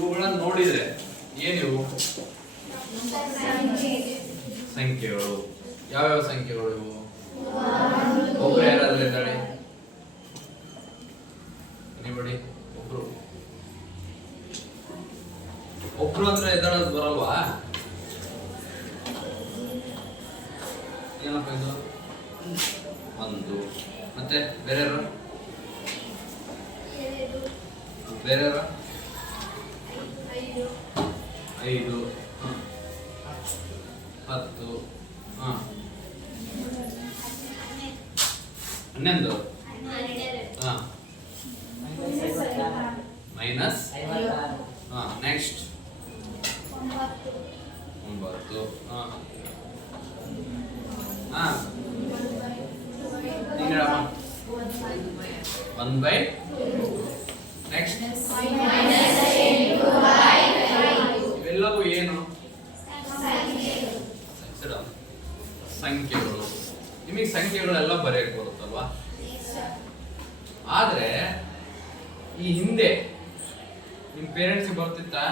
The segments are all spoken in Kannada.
ಇವುಗಳನ್ನು ನೋಡಿದ್ರೆ ಏನಿವು ಸಂಖ್ಯೆಗಳು. ಯಾವ್ಯಾವ ಸಂಖ್ಯೆಗಳು ಇವು? ಒಬ್ರು ಯಾರಾದ್ರೂ ಇದ್ದಾಳೆ? ಎನಿಬಡಿ? ಒಬ್ರು ಅಂದ್ರೆ ಎದ್ದಾಳದ್ ಬರಲ್ವಾ? ಏನಪ್ಪ ಇದು? ಒಂದು. ಮತ್ತೆ ಬೇರೆಯವರು? ಬೇರೆಯವರು? 5 10 11 ಮೈನಸ್ ನೆಕ್ಸ್ಟ್ 9 1/, ನೆಕ್ಸ್ಟ್ ಇವೆಲ್ಲವೂ ಏನು? ಸಂಖ್ಯೆಗಳು. ನಿಮಗೆ ಸಂಖ್ಯೆಗಳೆಲ್ಲ ಬರೆಯಕ್ಕೆ ಬರುತ್ತಲ್ವಾ? ಆದ್ರೆ ಈ ಹಿಂದೆ ನಿಮ್ ಪೇರೆಂಟ್ಸ್ ಬರ್ತಿತ್ತಾ?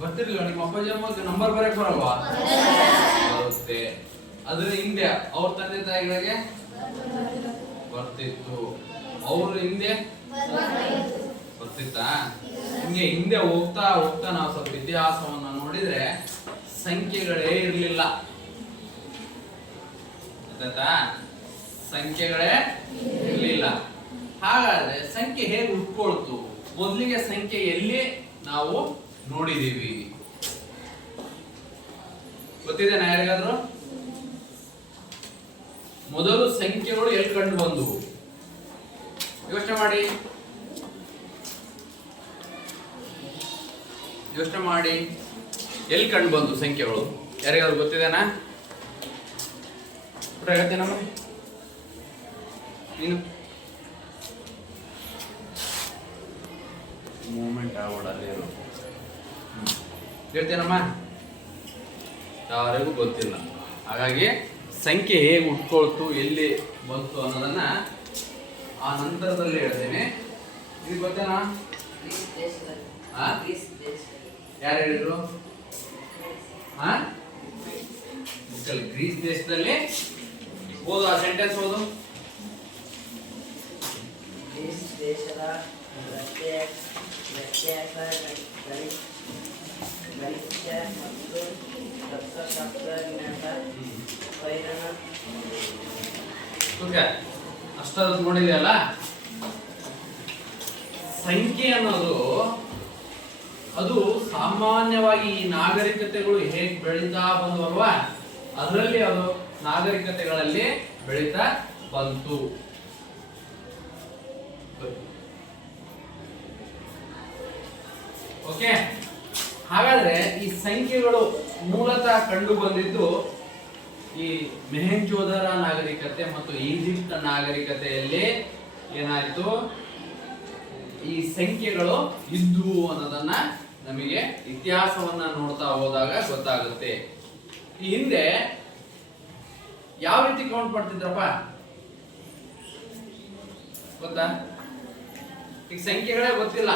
ಬರ್ತಿರ್ಲಿಲ್ಲ. ನಿಮ್ಮ ಅಪ್ಪಾಜಿ ಅಮ್ಮ ನಂಬರ್ ಬರೆಯಕ್ ಬರಲ್ವಾ? ಬರುತ್ತೆ. ಅದ್ರ ಹಿಂದೆ ಅವ್ರ ತಂದೆ ತಾಯಿಗಳಿಗೆ ಬರ್ತಿತ್ತು. ಅವ್ರ ಹಿಂದೆ ಬರ್ತಿತ್ತಾ? ಹಿಂಗೆ ಹಿಂದೆ ಹೋಗ್ತಾ ಹೋಗ್ತಾ ನಾವು ಸ್ವಲ್ಪ ಇತಿಹಾಸವನ್ನ ನೋಡಿದ್ರೆ ಸಂಖ್ಯೆಗಳೇ ಇರಲಿಲ್ಲ. ಆಯ್ತಾ? ಸಂಖ್ಯೆಗಳೇ ಇರಲಿಲ್ಲ. ಹಾಗಾದ್ರೆ ಸಂಖ್ಯೆ ಹೇಗೆ ಉಟ್ಕೊಳ್ತು? ಮೊದಲಿಗೆ ಸಂಖ್ಯೆ ಎಲ್ಲಿ ನಾವು ನೋಡಿದೀವಿ ಗೊತ್ತಿದೆನಾ ಯಾರಿಗಾದ್ರೂ? ಮೊದಲು ಸಂಖ್ಯೆಗಳು ಎಲ್ಲಿ ಕಂಡು ಬಂದವು? ಯೋಚನೆ ಮಾಡಿ, ಯೋಚನೆ ಮಾಡಿ. ಎಲ್ಲಿ ಕಂಡು ಬಂದು ಸಂಖ್ಯೆಗಳು? ಯಾರಿಗಾದ್ರೂ ಗೊತ್ತಿದೆನಾ? ಹೇಳ್ತೀನಮ್ಮ ನೀನು. ಮೂಮೆಂಟ್ ಆಗೋಡಲ್ಲಿ ಹೇಳ್ತೇನಮ್ಮ? ಯಾರಿಗೂ ಗೊತ್ತಿಲ್ಲ. ಹಾಗಾಗಿ ಸಂಖ್ಯೆ ಹೇಗೆ ಉಟ್ಕೊಳ್ತು, ಎಲ್ಲಿ ಬಂತು ಅನ್ನೋದನ್ನ ಆ ನಂತರದಲ್ಲಿ ಹೇಳ್ತೇನೆ. ಇದು ಗೊತ್ತೇನಾ? ಯಾರು ಹೇಳಿದ್ರು? ಗ್ರೀಸ್ ದೇಶದಲ್ಲಿ. ಓದು ಆ ಸೆಂಟೆನ್ಸ್ ಓದು. ಗ್ರೀಸ್ ದೇಶದ ಗಣಿತ ಮತ್ತು ತತ್ವಶಾಸ್ತ್ರಜ್ಞರ ಅಷ್ಟಾದ್ರು ನೋಡಿದೆಯಲ್ಲ. ಸಂಖ್ಯೆ ಅನ್ನೋದು ಅದು ಸಾಮಾನ್ಯವಾಗಿ ಈ ನಾಗರಿಕತೆಗಳು ಹೇಗೆ ಬೆಳೀತಾ ಬಂದವಲ್ವಾ, ಅದರಲ್ಲಿ ಅದು ನಾಗರಿಕತೆಗಳಲ್ಲಿ ಬೆಳೀತಾ ಬಂತು. ಓಕೆ. ಹಾಗಾದ್ರೆ ಈ ಸಂಖ್ಯೆಗಳು ಮೂಲತಃ ಕಂಡು ಬಂದಿದ್ದು ಈ ಮೆಹೆಂಜೋದರ ನಾಗರಿಕತೆ ಮತ್ತು ಈಜಿಪ್ಟ್ ನಾಗರಿಕತೆಯಲ್ಲಿ ಏನಾಯ್ತು? ಈ ಸಂಖ್ಯೆಗಳು ಇದ್ವು ಅನ್ನೋದನ್ನ ನಮಗೆ ಇತಿಹಾಸವನ್ನ ನೋಡ್ತಾ ಹೋದಾಗ ಗೊತ್ತಾಗುತ್ತೆ. ಈ ಹಿಂದೆ ಯಾವ ರೀತಿ ಕೌಂಟ್ ಮಾಡ್ತಿದ್ರಪ್ಪ ಗೊತ್ತಾ? ಈಗ ಸಂಖ್ಯೆಗಳೇ ಗೊತ್ತಿಲ್ಲ,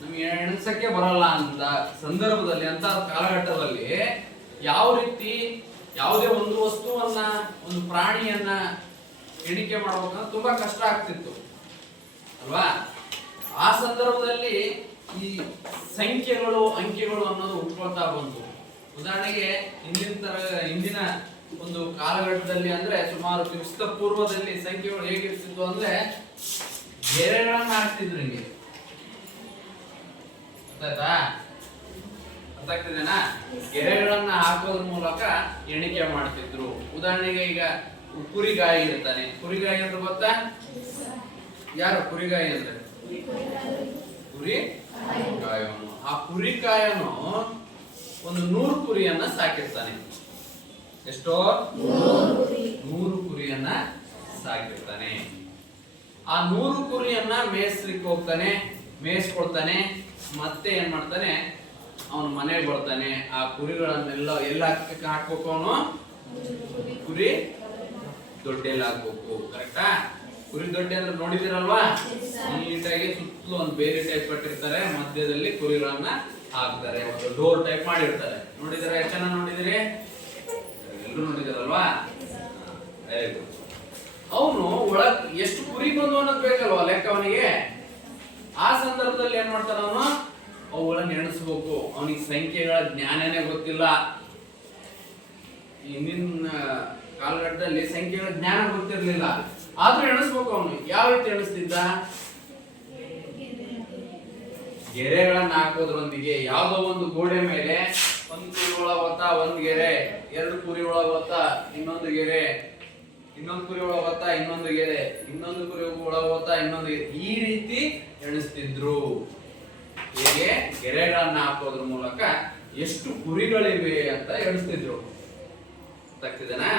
ನಮ್ಗೆ ಎಣಿಸಕ್ಕೆ ಬರಲ್ಲ ಅಂತ ಸಂದರ್ಭದಲ್ಲಿ, ಅಂತ ಕಾಲಘಟ್ಟದಲ್ಲಿ ಯಾವ ರೀತಿ ಯಾವುದೇ ಒಂದು ವಸ್ತುವನ್ನ, ಒಂದು ಪ್ರಾಣಿಯನ್ನ ಎಣಿಕೆ ಮಾಡ್ಬೇಕಂದ್ರೆ ತುಂಬಾ ಕಷ್ಟ ಆಗ್ತಿತ್ತು ಅಲ್ವಾ? ಆ ಸಂದರ್ಭದಲ್ಲಿ ಈ ಸಂಖ್ಯೆಗಳು, ಅಂಕೆಗಳು ಅನ್ನೋದು ಉಟ್ಕೊಳ್ತಾ ಬಂತು. ಉದಾಹರಣೆಗೆ ಹಿಂದಿನ ಒಂದು ಕಾಲಘಟ್ಟದಲ್ಲಿ ಅಂದ್ರೆ ಸುಮಾರು ಕ್ರಿಸ್ತ ಪೂರ್ವದಲ್ಲಿ ಸಂಖ್ಯೆಗಳು ಹೇಗಿರ್ತಿದ್ವು ಅಂದ್ರೆ ಗೆರೆಗಳನ್ನ ಹಾಕ್ತಿದ್ರು. ಹಿಂಗೆ ಅರ್ಥ ಆಗ್ತಿದೇನಾ? ಗೆರೆಗಳನ್ನ ಹಾಕೋದ್ರ ಮೂಲಕ ಎಣಿಕೆ ಮಾಡ್ತಿದ್ರು. ಉದಾಹರಣೆಗೆ ಈಗ ಕುರಿಗಾಯಿ ಇರ್ತಾನೆ. ಕುರಿಗಾಯಿ ಅಂದ್ರೆ ಗೊತ್ತಾ? ಯಾರು ಕುರಿಗಾಯಿ ಅಂದ್ರೆ? ಕುರಿಗಾಯನು. ಆ ಕುರಿಕಾಯನು ಒಂದು 100 ಕುರಿಯನ್ನ ಸಾಕಿರ್ತಾನೆ. ಎಷ್ಟೋ? 100 ಕುರಿಯನ್ನ ಸಾಕಿರ್ತಾನೆ. ಆ 100 ಕುರಿಯನ್ನ ಮೇಯಿಸ್ಲಿಕ್ಕೆ ಹೋಗ್ತಾನೆ, ಮೇಯಿಸ್ಕೊಳ್ತಾನೆ. ಮತ್ತೆ ಏನ್ ಮಾಡ್ತಾನೆ? ಅವನ ಮನೆಗೆ ಬರ್ತಾನೆ. ಆ ಕುರಿಗಳನ್ನೆಲ್ಲ ಎಲ್ಲ ಹಾಕ್ಬೇಕು. ಅವನು ಕುರಿ ದೊಡ್ಡೆಲ್ಲ ಹಾಕ್ಬೇಕು. ಕರೆಕ್ಟಾ? ಕುರಿ ದೊಡ್ಡಿ ಅಂದ್ರೆ ನೋಡಿದಿರಲ್ವಾ, ನೀಟಾಗಿ ಸುತ್ತಲೂ ಒಂದು ಬೇರೆ ಟೈಪ್ ಕಟ್ಟಿರ್ತಾರೆ, ಮಧ್ಯದಲ್ಲಿ ಕುರಿಗಳನ್ನ ಹಾಕ್ತಾರೆ, ಒಂದು ಡೋರ್ ಟೈಪ್ ಮಾಡಿರ್ತಾರೆ. ನೋಡಿದಿರ? ಎಷ್ಟು ಜನ ನೋಡಿದಿರಿ? ಎಲ್ಲರೂ ನೋಡಿದಿರಲ್ವಾ? Very good. ಅವನು ಒಳಗ್ ಎಷ್ಟು ಕುರಿ ಬಂದು ಅನ್ನೋದು ಬೇಕಲ್ವಾ ಲೆಕ್ಕ ಅವನಿಗೆ. ಆ ಸಂದರ್ಭದಲ್ಲಿ ಏನ್ ಮಾಡ್ತಾನ ಅವನು? ಅವುಗಳನ್ನ ಎಣಿಸ್ಬೇಕು. ಅವನಿಗೆ ಸಂಖ್ಯೆಗಳ ಜ್ಞಾನನೇ ಗೊತ್ತಿಲ್ಲ. ಹಿಂದಿನ ಕಾಲಘಟ್ಟದಲ್ಲಿ ಸಂಖ್ಯೆಗಳ ಜ್ಞಾನ ಗೊತ್ತಿರ್ಲಿಲ್ಲ, ಆದ್ರೂ ಎಣಿಸ್ಬೇಕು. ಅವನು ಯಾವ ರೀತಿ ಎಣಿಸ್ತಿದ್ದ? ಗೆರೆಗಳನ್ನ ಹಾಕೋದ್ರೊಂದಿಗೆ ಯಾವ್ದೋ ಒಂದು ಗೋಡೆ ಮೇಲೆ ಒಂದು ಕುರಿ ಒಳ ಹೊತ್ತ ಒಂದ್ ಗೆರೆ, ಎರಡು ಕುರಿ ಒಳ ಹೊತ್ತ ಇನ್ನೊಂದು ಗೆರೆ, ಇನ್ನೊಂದು ಕುರಿ ಒಳ ಹೊತ್ತ ಇನ್ನೊಂದು ಗೆರೆ, ಇನ್ನೊಂದು ಕುರಿ ಒಳ ಹೊತ್ತ ಇನ್ನೊಂದು ಗೆರೆ, ಈ ರೀತಿ ಎಣಿಸ್ತಿದ್ರು. ಹೀಗೆ ಗೆರೆಗಳನ್ನ ಹಾಕೋದ್ರ ಮೂಲಕ ಎಷ್ಟು ಕುರಿಗಳಿವೆ ಅಂತ ಎಣಿಸ್ತಿದ್ರು. ಗೊತ್ತಾಗ್ತಿದೆನಾ?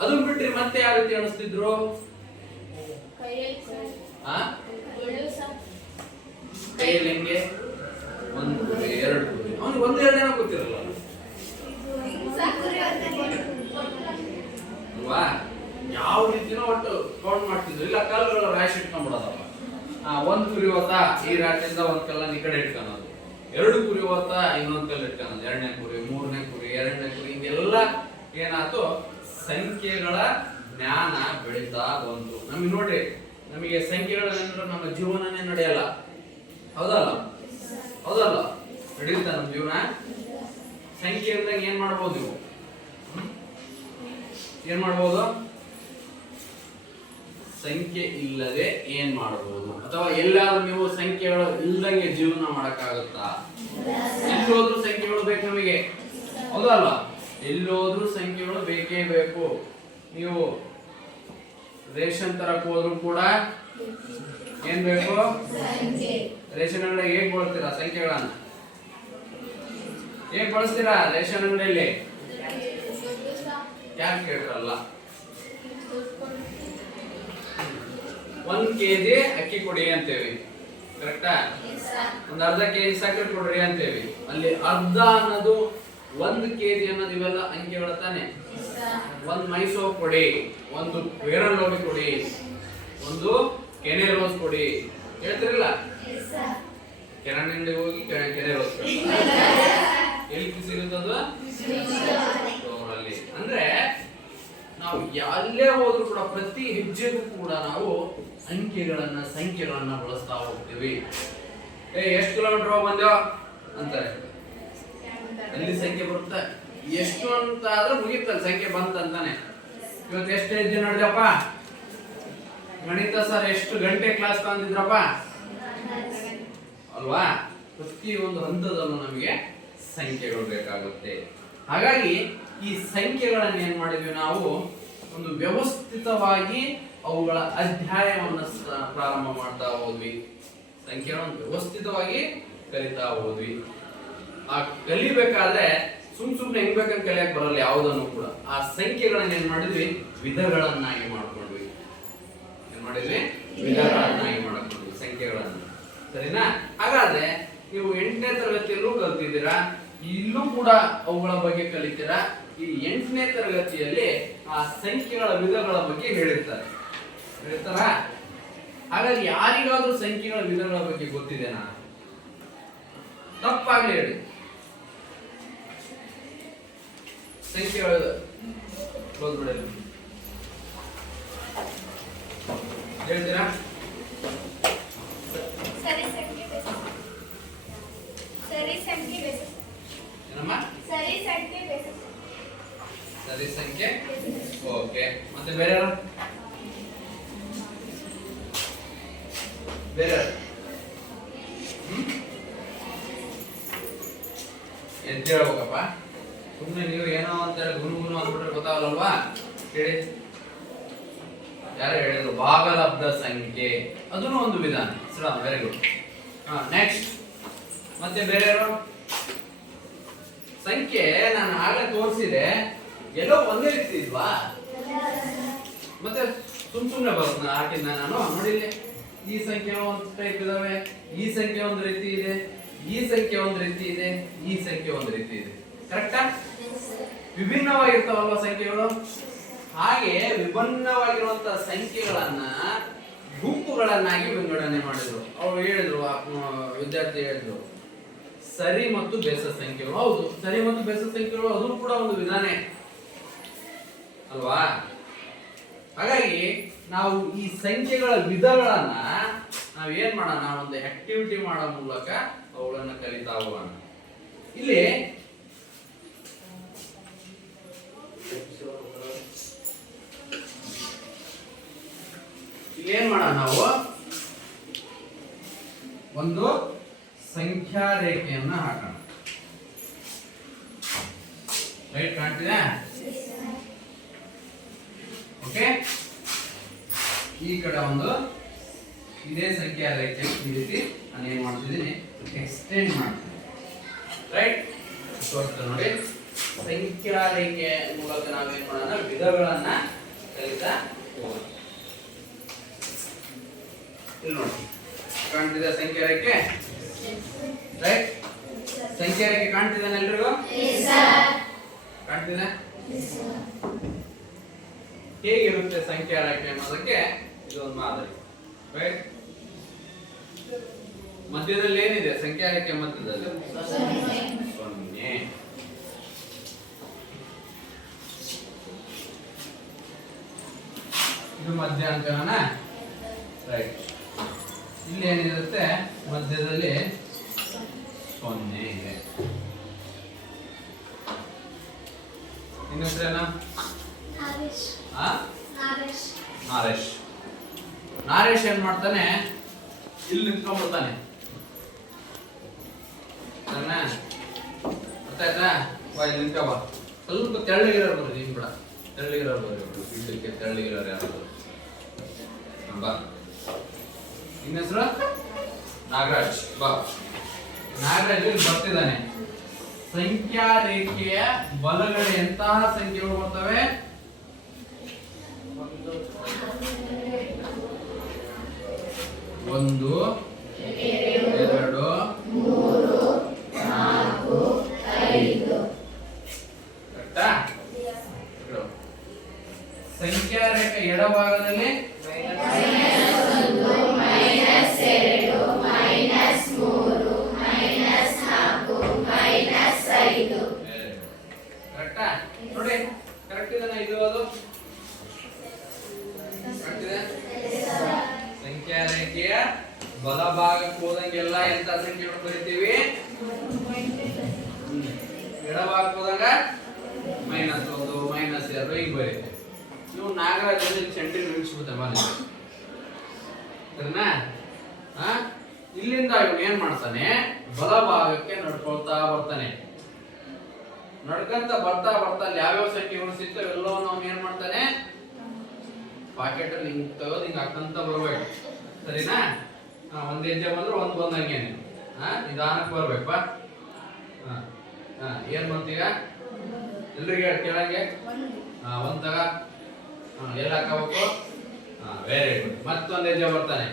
ಅದನ್ನ ಬಿಟ್ರೆ ಮತ್ತೆ ಯಾವ ರೀತಿ ಎಣಿಸ್ತಿದ್ರು? ಕೈಯಲ್ಲಿ ಹೆಂಗೆ? ಒಂದು ಕುರಿ, ಎರಡು ಕುರಿ. ಅವನಿಗೆ ಒಂದೆರಡು ಏನೋ ಗೊತ್ತಿರಲ್ಲ ಅಲ್ವಾ? ಯಾವ ರೀತಿನೋ ಒಟ್ಟು ಕೌಂಟ್ ಮಾಡ್ತಿದ್ರು. ಇಲ್ಲ ಕಲ್ಲುಗಳ ರಾಶಿ ಇಟ್ಕೊಂಡ್ಬಿಡೋದಪ್ಪ. ಒಂದ್ ಕುರಿ ಹೊತ್ತ ಈ ರಾಶಿಯಿಂದ ಒಂದ್ ಕಲ್ಲನ್ನ ಈ ಕಡೆ ಇಟ್ಕೊಳ್ಳೋದು, ಎರಡು ಕುರಿ ಹೊತ್ತ ಇನ್ನೊಂದ್ ಕಲ್ಲು ಇಟ್ಕೊಳ್ಳೋದು, ಎರಡನೇ ಕುರಿ, ಮೂರನೇ ಕುರಿ, ಎರಡನೇ ಕುರಿ, ಹಿಂಗೆಲ್ಲ ಏನಾಯ್ತು? ಸಂಖ್ಯೆಗಳ ಜ್ಞಾನ ಬೆಳೀತಾ ಬಂತು. ನಮಗೆ ನೋಡ್ರಿ, ನಮಗೆ ಸಂಖ್ಯೆಗಳೇನಾದ್ರೂ ನಮ್ಮ ಜೀವನನೇ ನಡೆಯಲ್ಲ. ಹೌದಲ್ಲ? ಹೌದಲ್ಲ? ನಡೆಯುತ್ತಾ ನಮ್ಮ ಜೀವನ? ಸಂಖ್ಯೆ ಇದ್ದಾಗ ಏನ್ ಮಾಡ್ಬೋದು ನೀವು? ಏನ್ ಮಾಡ್ಬೋದು? ಸಂಖ್ಯೆ ಇಲ್ಲದೆ ಏನ್ ಮಾಡಬಹುದು? ಅಥವಾ ಎಲ್ಲಾದ್ರೂ ನೀವು ಸಂಖ್ಯೆಗಳು ಇಲ್ದಂಗೆ ಜೀವನ ಮಾಡಕ್ಕಾಗುತ್ತಾ? ಎಲ್ಲೋದ್ರೂ ಸಂಖ್ಯೆಗಳು ಬೇಕು ನಮಗೆ. ಹೌದಲ್ಲ? ಎಲ್ಲೋದ್ರೂ ಸಂಖ್ಯೆಗಳು ಬೇಕೇ ಬೇಕು. ನೀವು ರೇಷನ್ ತರಕ್ ಹೋದ್ರು ಕೂಡ ಏನ್ ಬೇಕು? ರೇಷನ್ ಅಂಗಡಿಗೆ ಹೇಗ್ ಬಳಸ್ತೀರಾ ಸಂಖ್ಯೆಗಳನ್ನ? ಹೇಗ್ ಬಳಸ್ತೀರಾ ರೇಷನ್ ಅಂಗಡಿಯಲ್ಲಿ? ಯಾಕೆ ಕೇಳ್ತಾರಲ್ಲ? 1 kg ಅಕ್ಕಿ ಕೊಡಿ ಅಂತೇವಿ, ಕರೆಕ್ಟಾ? ಒಂದ್ ಅರ್ಧ kg ಸಕ್ಕರೆ ಕೊಡ್ರಿ ಅಂತೇವಿ. ಅಲ್ಲಿ ಅರ್ಧ ಅನ್ನೋದು 1 kg ಅನ್ನೋದು ಇವೆಲ್ಲ ಅಂಕೆಗಳ ತಾನೆ. ಒಂದು ಮೈಸೂರು ಕೊಡಿ, ಒಂದು ಫೇರನ್ ಲವ್ಲಿ ಕೊಡಿ, ಒಂದು ಕೆನೆ ರೋಸ್ ಕೊಡಿ ಹೇಳ್ತಿರಲ್ಲ? ಕೆರಣ್ ಅಂಗಡಿಗೆ ಹೋಗಿ ಕೆನೆ ರೋಸ್ ಎಲ್ಲಿ ಸಿಗುತ್ತದು? ಅಂದ್ರೆ ನಾವು ಎಲ್ಲೇ ಹೋದ್ರು ಕೂಡ ಪ್ರತಿ ಹೆಜ್ಜೆಗೂ ಕೂಡ ನಾವು ಅಂಕೆಗಳನ್ನ ಸಂಖ್ಯೆಗಳನ್ನ ಬಳಸ್ತಾ ಹೋಗ್ತೀವಿ. ಎಷ್ಟು ಕಿಲೋಮೀಟರ್ ಹೋಗಿ ಬಂದೇವ ಅಂತಾರೆ, ಅಲ್ಲಿ ಸಂಖ್ಯೆ ಬರುತ್ತೆ. ಎಷ್ಟು ಅಂತ ಆದ್ರೆ ಮುಗಿತಲ್ಲ, ಸಂಖ್ಯೆ ಬಂತಂತಾನೆ. ಇವತ್ತು ಎಷ್ಟು ಹೆಜ್ಜೆ ನಡೆದಪ್ಪ? ಗಣಿತ ಸರ್ ಎಷ್ಟು ಗಂಟೆ ಕ್ಲಾಸ್ ತಂದಿದ್ರಪ್ಪ ಅಲ್ವಾ? ಪ್ರತಿ ಒಂದು ಹಂತದಲ್ಲೂ ನಮಗೆ ಸಂಖ್ಯೆಗಳು ಬೇಕಾಗುತ್ತೆ. ಹಾಗಾಗಿ ಈ ಸಂಖ್ಯೆಗಳನ್ನು ಏನ್ ಮಾಡಿದ್ವಿ ನಾವು? ಒಂದು ವ್ಯವಸ್ಥಿತವಾಗಿ ಅವುಗಳ ಅಧ್ಯಾಯವನ್ನು ಪ್ರಾರಂಭ ಮಾಡ್ತಾ ಹೋದ್ವಿ. ಸಂಖ್ಯೆಗಳನ್ನು ವ್ಯವಸ್ಥಿತವಾಗಿ ಕಲಿತಾ ಹೋದ್ವಿ. ಆ ಕಲಿಬೇಕಾದ್ರೆ ಸುಮ್ನೆ ಹೆಂಗ್ ಬೇಕಂತ ಕಲಿಯಕ್ ಬರಲ್ಲ ಯಾವುದನ್ನು ಕೂಡ. ಆ ಸಂಖ್ಯೆಗಳನ್ನ ಏನ್ ಮಾಡಿದ್ವಿ? ವಿಧಗಳನ್ನಾಗಿ ಮಾಡ್ಕೊಂಡ್ವಿ. ಏನ್ ಮಾಡಿದ್ವಿ? ವಿಧಗಳನ್ನಾಗಿ ಮಾಡ್ಕೊಂಡ್ವಿ ಸಂಖ್ಯೆಗಳನ್ನ. ಸರಿನಾ? ಹಾಗಾದ್ರೆ ನೀವು 8ನೇ ತರಗತಿಯಲ್ಲೂ ಕಲ್ತಿದ್ದೀರಾ, ಇಲ್ಲೂ ಕೂಡ ಅವುಗಳ ಬಗ್ಗೆ ಕಲಿತೀರಾ. ಈ 8ನೇ ತರಗತಿಯಲ್ಲಿ ಆ ಸಂಖ್ಯೆಗಳ ವಿಧಗಳ ಬಗ್ಗೆ ಹೇಳ್ತಾರ. ಹಾಗಾಗಿ ಯಾರಿಗಾದ್ರೂ ಸಂಖ್ಯೆಗಳ ವಿಧಗಳ ಬಗ್ಗೆ ಗೊತ್ತಿದೆನಾ? ತಪ್ಪಾಗ್ಲಿ ಹೇಳಿ. ಸಂಖ್ಯೆಗಳ ಹೋಗ್ಬಿಡಲಿ ಹೇಳ್ತೀರಾ? ಏನಮ್ಮ? ಸರಿ ಸಂಖ್ಯೆ. ಓಕೆ, ಮತ್ತೆ ಬೇರೆ ಬೇರೆ ಎದ್ದು ಹೇಳ್ಬೇಕಪ್ಪ. ಸುಮ್ಮನೆ ನೀವು ಏನೋ ಅಂತೇಳಿ ಗುನು ಅಂದ್ಬಿಟ್ರೆ ಗೊತ್ತಾಗಲ್ವಾ? ಹೇಳಿ, ಯಾರು ಹೇಳಿದ್ರು? ಭಾಗಲಬ್ಧ ಸಂಖ್ಯೆ, ಅದನ್ನು ಒಂದು ವಿಧಾನ. Very good. ನೆಕ್ಸ್ಟ್ ಮತ್ತೆ ಬೇರೆ ಸಂಖ್ಯೆ ನಾನು ಆಗಲೇ ತೋರಿಸಿದೆ, ಎಲ್ಲೋ ಒಂದೇ ರೀತಿ ಇಲ್ವಾ? ಮತ್ತೆ ಸುಮ್ಮನೆ ಬರುತ್ತೆ ಹಾಕಿದ್ನ ನಾನು. ನೋಡಿಲ್ಲಿ ಈ ಸಂಖ್ಯೆ ಒಂದು ಟೈಪ್ ಇದಾವೆ, ಈ ಸಂಖ್ಯೆ ಒಂದು ರೀತಿ ಇದೆ, ಈ ಸಂಖ್ಯೆ ಒಂದು ರೀತಿ ಇದೆ, ಈ ಸಂಖ್ಯೆ ಒಂದು ರೀತಿ ಇದೆ. ಕರೆಕ್ಟಾ? ವಿಭಿನ್ನವಾಗಿರ್ತಾವಲ್ವಾ ಸಂಖ್ಯೆಗಳು? ಹಾಗೆ ವಿಭಿನ್ನವಾಗಿರುವಂತಹ ಸಂಖ್ಯೆಗಳನ್ನ ಗುಂಪುಗಳನ್ನಾಗಿ ವಿಂಗಡಣೆ ಮಾಡಿದ್ರು. ಅವ್ರು ಹೇಳಿದ್ರು, ವಿದ್ಯಾರ್ಥಿ ಹೇಳಿದ್ರು, ಸರಿ ಮತ್ತು ಬೆಸ ಸಂಖ್ಯೆಗಳು. ಹೌದು, ಸರಿ ಮತ್ತು ಬೆಸ ಸಂಖ್ಯೆಗಳು ಅದು ಕೂಡ ಒಂದು ವಿಧಾನ ಅಲ್ವಾ? ಹಾಗಾಗಿ ನಾವು ಈ ಸಂಖ್ಯೆಗಳ ವಿಧಗಳನ್ನ ನಾವ್ ಏನ್ ಮಾಡೋಣ, ಒಂದು ಆಕ್ಟಿವಿಟಿ ಮಾಡೋ ಮೂಲಕ ಅವುಗಳನ್ನ ಕಲಿತಾ ಹೋಗೋಣ. ಇಲ್ಲಿ ಏನ್ ಮಾಡೋಣ, ನಾವು ಒಂದು ಸಂಖ್ಯಾ ರೇಖೆಯನ್ನ ಹಾಕೋಣ. ರೈಟ್, ಕಾಣ್ತಿದೆ? ಓಕೆ, ಈ ಕಡೆ ಒಂದು ಇದೇ ಸಂಖ್ಯಾ ರೇಖೆ ಈ ರೀತಿ ನಾನು ಏನ್ ಮಾಡ್ತಿದ್ದೀನಿ, ಎಕ್ಸ್ಟೆಂಡ್ ಮಾಡ್ತೀನಿ. ರೈಟ್, ತೋರಿಸ್ತೇನೆ ನೋಡಿ. ಸಂಖ್ಯಾ ರೇಖೆ ಮೂಲಕ ನಾವೇನ್ ಮಾಡೋಣ, ವಿಧಗಳನ್ನ ಕಲಿತಾ ಹೋಗೋಣ. ಇಲ್ಲಿ ನೋಡಿ, ಕಾಣ್ತಿದೆ ಸಂಖ್ಯಾ ರೇಖೆ? ರೈಟ್, ಸಂಖ್ಯಾ ರೇಖೆ ಕಾಣ್ತಿದೆ ಎಲ್ರಿಗೂ? ಕಾಣ್ತಿದೆ? ಹೇಗಿರುತ್ತೆ ಸಂಖ್ಯಾ ರೇಖೆ ಅನ್ನೋದಕ್ಕೆ ಇದೊಂದು ಮಾದರಿ. ರೈಟ್, ಮಧ್ಯದಲ್ಲಿ ಏನಿದೆ ಸಂಖ್ಯಾ ರೇಖೆ ಮಧ್ಯದಲ್ಲಿ? 0. ಇದು ಮಧ್ಯಾಂಕನ. ರೈಟ್, ಇಲ್ಲಿ ಏನಿರುತ್ತೆ ಮಧ್ಯದಲ್ಲಿ 0 ಇದೆ. ನಿನ್ನ ಹೆಸರೇನು? ನಾರೇಶ್. ನಾರೇಶ್ ಏನ್ ಮಾಡ್ತಾನೆ, ಇಲ್ಲಿ ನಿಂತ್ಕೊಂಡ್ಬಿಡ್ತಾನೆ. ಗೊತ್ತಾಯ್ತಾ? ಬಾ ಇಲ್ಲಿ ನಿಂತ್ಕೋ, ಬಾ. ಸ್ವಲ್ಪ ತೆಳ್ಳಗಿರೋರು ಬರ್ರಿ, ನಿಮ್ ಬಿಡ ತೆಳ್ಳಗಿರೋರು ಬರ್ರಿ, ಇಡ್ಲಿಕ್ಕೆ ತೆಳ್ಳಗಿರೋರು ಯಾರು? ಬಾ. ನಿನ್ನ ಹೆಸರು? ನಾಗರಾಜ್. ಬಾ. ನಾಗರಾಜ್ ಇಲ್ಲಿ ಬರ್ತಿದ್ದಾನೆ. ಸಂಖ್ಯಾ ರೇಖೆಯ ಬಲಗಡೆ ಎಂತಹ ಸಂಖ್ಯೆಗಳು ಬರ್ತವೆ? 1, 2, 3, 4, 5. ಕರೆಕ್ಟಾ? ಸಂಖ್ಯಾ ರೇಖೆ ಎಡಭಾಗದಲ್ಲಿ ಕರೆಕ್ಟಾ? ನೋಡಿ, ಕರೆಕ್ಟ್ ಇದನ್ನ ಇದು ಅದು ಕರೆಕ್ಟ್. ಸಂಖ್ಯಾ ರೇಖೆಯ ಬಲಭಾಗಕ್ಕೆ ಹೋದಂಗೆಲ್ಲ ಎಂತ ಸಂಖ್ಯೆಗಳು ಬರಿತೀವಿ? ಎಡಭಾಗಕ್ಕೆ ಹೋದಾಗ -1, -2 ಹೀಗೆ ಬರೀತೀವಿ. ನೀವು ನಾಗರಾಜ್ ಸೆಂಟ್ರಿಗೆ ನಿಲ್ಲಿಸ್ಬಿಡ್ತೇವೆ ಅಲ್ಲಿ, ಸರಿನಾ? ಇಲ್ಲಿಂದ ಇವ್ನು ಏನ್ ಮಾಡ್ತಾನೆ, ಬಲಭಾಗಕ್ಕೆ ನಡ್ಕೊಳ್ತಾ ಬರ್ತಾನೆ. ನಡ್ಕಂತ ಬರ್ತಾ ಅಲ್ಲಿ ಯಾವ್ಯಾವ ಸಂಖ್ಯೆಗಳು ಸಿಗ್ತವೆ ಎಲ್ಲವನ್ನ ಅವ್ನು ಏನ್ ಮಾಡ್ತಾನೆ, ಪಾಕೆಟ್ ಅಲ್ಲಿ ಹಿಂಗ್ ತೆಗೆದು ಹಿಂಗ್ ಹಾಕಂತ ಬರ್ಬೇಕು. ಸರಿನಾ? ಒಂದ್ ಹೆಜ್ಜೆ ಬಂದ್ರೆ ಒಂದು ಬಂದಂಗೆ ನಿಧಾನಕ್ಕೆ ಬರ್ಬೇಕು. ಬಾ. ಏನ್ ಬಂತೀಗ ಎಲ್ರಿಗೆ ಕೇಳಂಗೆ? ಒಂದ್ ತಗ. ಎಲ್ಲ ಹಾಕಬೇಕು. Very good. ಮತ್ತೊಂದ್ ಹೆಜ್ಜೆ ಬರ್ತಾನೆ.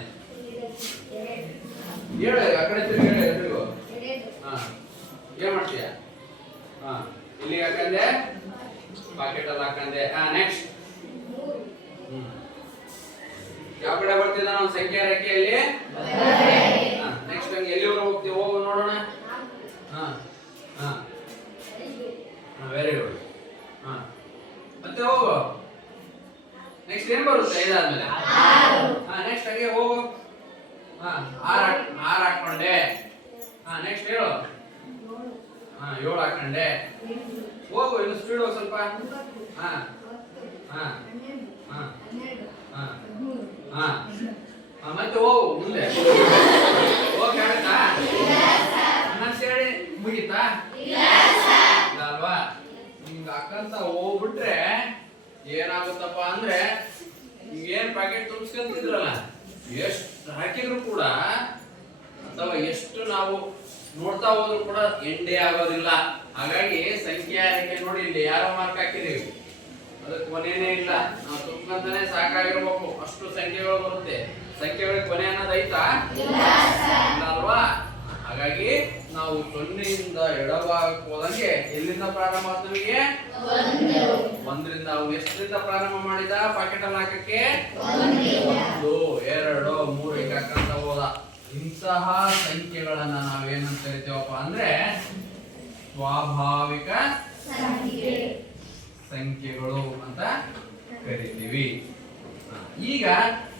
ಹೇಳ, ಆ ಕಡೆ ತಿರುಗಿ ಹೇಳ ಎಲ್ರಿಗೂ. ಏನ್ ಮಾಡ್ತೀಯ? ಇಲ್ಲಿಗೆ ಹಾಕಂದೆ, ಪಾಕೆಟ್ ಅಲ್ಲಿ ಹಾಕಂದೆ. ನೆಕ್ಸ್ಟ್ ಯಾವ ಕಡೆ ಬರ್ತಿದ್ದ ನಾವು ಸಂಖ್ಯಾ ರೇಖೆಯಲ್ಲಿ? ನೆಕ್ಸ್ಟ್ ಹಂಗೆ ಎಲ್ಲಿವರೆಗೂ ಹೋಗ್ತೀವಿ? ಹೋಗು ನೋಡೋಣ. Very good. ಮತ್ತೆ ಹೋಗು. ನೆಕ್ಸ್ಟ್ ಏನ್ ಬರುತ್ತೆ ಇದಾದ್ಮೇಲೆ? ನೆಕ್ಸ್ಟ್ ಹಂಗೆ ಹೋಗು. 6 ಹಾಕೊಂಡೆ. ನೆಕ್ಸ್ಟ್ ಹೇಳು. 7 ಹಾಕೊಂಡೆ. ಹೋಗು, ಇನ್ನು ಸ್ಪೀಡ್ ಹೋಗು ಸ್ವಲ್ಪ. ಮತ್ತೆ ಹೋಗು ಮುಂದೆ. ಹೋಗಿ ಆಗುತ್ತಾ? ಹೇಳಿ ಮುಗೀತಾ? ಅಲ್ವಾ? ಹಿಂಗ ಹಾಕಂತ ಹೋಗ್ಬಿಟ್ರೆ ಏನಾಗುತ್ತಪ್ಪ ಅಂದ್ರೆ, ಹಿಂಗೇನ್ ಪ್ಯಾಕೆಟ್ ತುಂಬಿಸ್ಕೊಂತಿದ್ರಲ್ಲ, ಎಷ್ಟು ಹಾಕಿದ್ರು ಕೂಡ ಅಥವಾ ಎಷ್ಟು ನಾವು ನೋಡ್ತಾ ಹೋದ್ರು ಕೂಡ ಎಂಡೇ ಆಗೋದಿಲ್ಲ. ಹಾಗಾಗಿ ಸಂಖ್ಯಾ ರೇಖೆ ನೋಡಿ, ಇಲ್ಲಿ ಯಾರೋ ಮಾರ್ಕ್ ಹಾಕಿದೀವಿ, ಅದಕ್ಕೆ ಕೊನೆನೇ ಇಲ್ಲ. ನಾವು ತುಂಬ್ಕಂತಾನೆ ಸಾಕಾಗಿರ್ಬೇಕು, ಅಷ್ಟು ಸಂಖ್ಯೆಗಳು ಬರುತ್ತೆ. ಸಂಖ್ಯೆಗಳಿಗೆ ಕೊನೆ ಅನ್ನೋದು ಐತಾ? ಇಲ್ಲ ಅಲ್ವಾ? ಹಾಗಾಗಿ ನಾವು 0ಯಿಂದ ಎಡಭಾಗಕ್ಕೆ ಹೋದಂಗೆ ಎಲ್ಲಿಂದ ಪ್ರಾರಂಭ ಆಯ್ತು ನಮಗೆ 1ರಿಂದ ನಾವು ಎಷ್ಟರಿಂದ ಪ್ರಾರಂಭ ಮಾಡಿದ ಪಾಕೆಟ್ ಅಲ್ಲಿ ಹಾಕಕ್ಕೆ 1 2 3 ಹೀಗೆ ಹಾಕಂತ ಹೋದ. ಇಂತಹ ಸಂಖ್ಯೆಗಳನ್ನ ನಾವೇನಂತ ಕರಿತೇವಪ್ಪ ಅಂದ್ರೆ ಸ್ವಾಭಾವಿಕ ಸಂಖ್ಯೆಗಳು ಅಂತ ಕರಿತೀವಿ. ಈಗ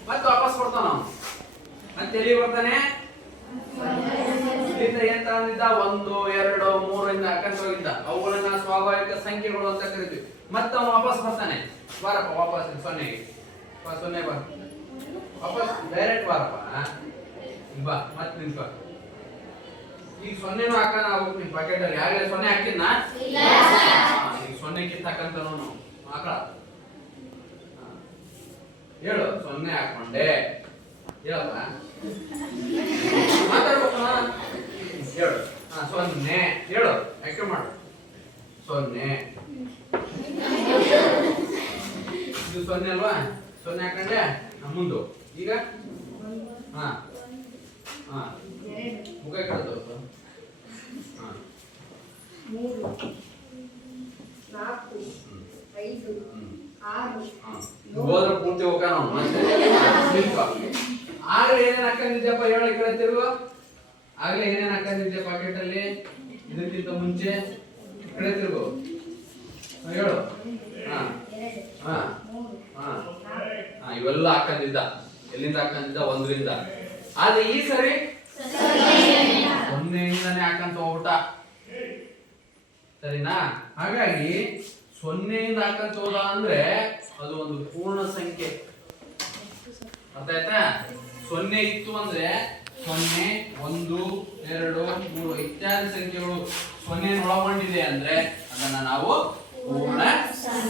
ಮತ್ತೆ ವಾಪಸ್ ಬರ್ತಾನ ನಾವು ಮತ್ತೆ ಎಲ್ಲಿ ಬರ್ತಾನೆ ಇಲ್ಲಿಂದ ಏನ್ ತಗೊಂಡಿದ್ದ 1 2 3 ಇಂದ ಹಾಕಂತ ಹೋಗಿದ್ದ ಅವುಗಳನ್ನ ಸ್ವಾಭಾವಿಕ ಸಂಖ್ಯೆಗಳು ಅಂತ ಕರಿತೀವಿ. ಮತ್ತೆ ಅವನು ವಾಪಸ್ ಬರ್ತಾನೆ ಬಾರಪ್ಪ ವಾಪಸ್ 0ಗೆ 0 ಬಾ ವಾಪಸ್ ಡೈರೆಕ್ಟ್ ಬಾರಪ್ಪ ಬಾ ಮತ್ತೆ ನಿಂತ್ಕೊ. ಈಗ 0 ಹಾಕೋಣ ಹೋಗ್ ನಿನ್ ಪಾಕೆಟ್ ಅಲ್ಲಿ ಯಾರೇ 0 ಹಾಕಿದ್ನಾ ಈಗ 0 ಕಿತ್ತಾಕಂತ ನಾವು ಹಾಕ ಹೇಳು 0 ಹಾಕೊಂಡೆ ಹೇಳಪ್ಪ ಮಾತಾಡ್ಬೇಕು ಹೇಳು 0 ಹೇಳು ಯಾಕೆ ಮಾಡು 0 ಇದು 0 ಅಲ್ವಾ 0 ಹಾಕೊಂಡೆ ಮುಂದು ಈಗ ಹಾ ಹಾ ಮುಖ ಕಳೆದು 3 4 5 6 ಹೋದ್ರೆ ಪೂರ್ತಿ ಹೋಗ ನಾವು ಆಗ್ಲೇ ಏನೇನ್ ಹಾಕೊಂಡಿದ್ಯಪ್ಪ ಹೇಳ ಈ ಕಡೆ ತಿರುಗು. ಆಗ್ಲೇ ಏನೇನ್ ಹಾಕೊಂಡಿದ್ಯಾ ಪಾಕೆಟ್ ಅಲ್ಲಿ ಇದಕ್ಕಿಂತ ಮುಂಚೆ ಈ ಕಡೆ ತಿರುಗು ಹೇಳು. ಹಾ ಹಾ ಹಾ ಇವೆಲ್ಲ ಹಾಕೊಂಡಿದ್ದ ಎಲ್ಲಿಂದ ಹಾಕೊಂಡಿದ್ದ 1ರಿಂದ. ಆದ್ರೆ ಈ ಸರಿ 0ಇಂದಾನೆ ಹಾಕಂತ ಹೋಗ್ಬಿಟ್ಟ ಸರಿನಾ. ಹಾಗಾಗಿ 0ಇಂದ ಹಾಕಂತ ಹೋದ ಅಂದ್ರೆ ಅದು ಒಂದು ಪೂರ್ಣ ಸಂಖ್ಯೆ ಅರ್ಥ ಆಯ್ತಾ. 0 ಇತ್ತು ಅಂದ್ರೆ 0 1 2 3 ಇತ್ಯಾದಿ ಸಂಖ್ಯೆಗಳು 0 ಒಳಗೊಂಡಿದೆ ಅಂದ್ರೆ ಅದನ್ನ ನಾವು ಪೂರ್ಣ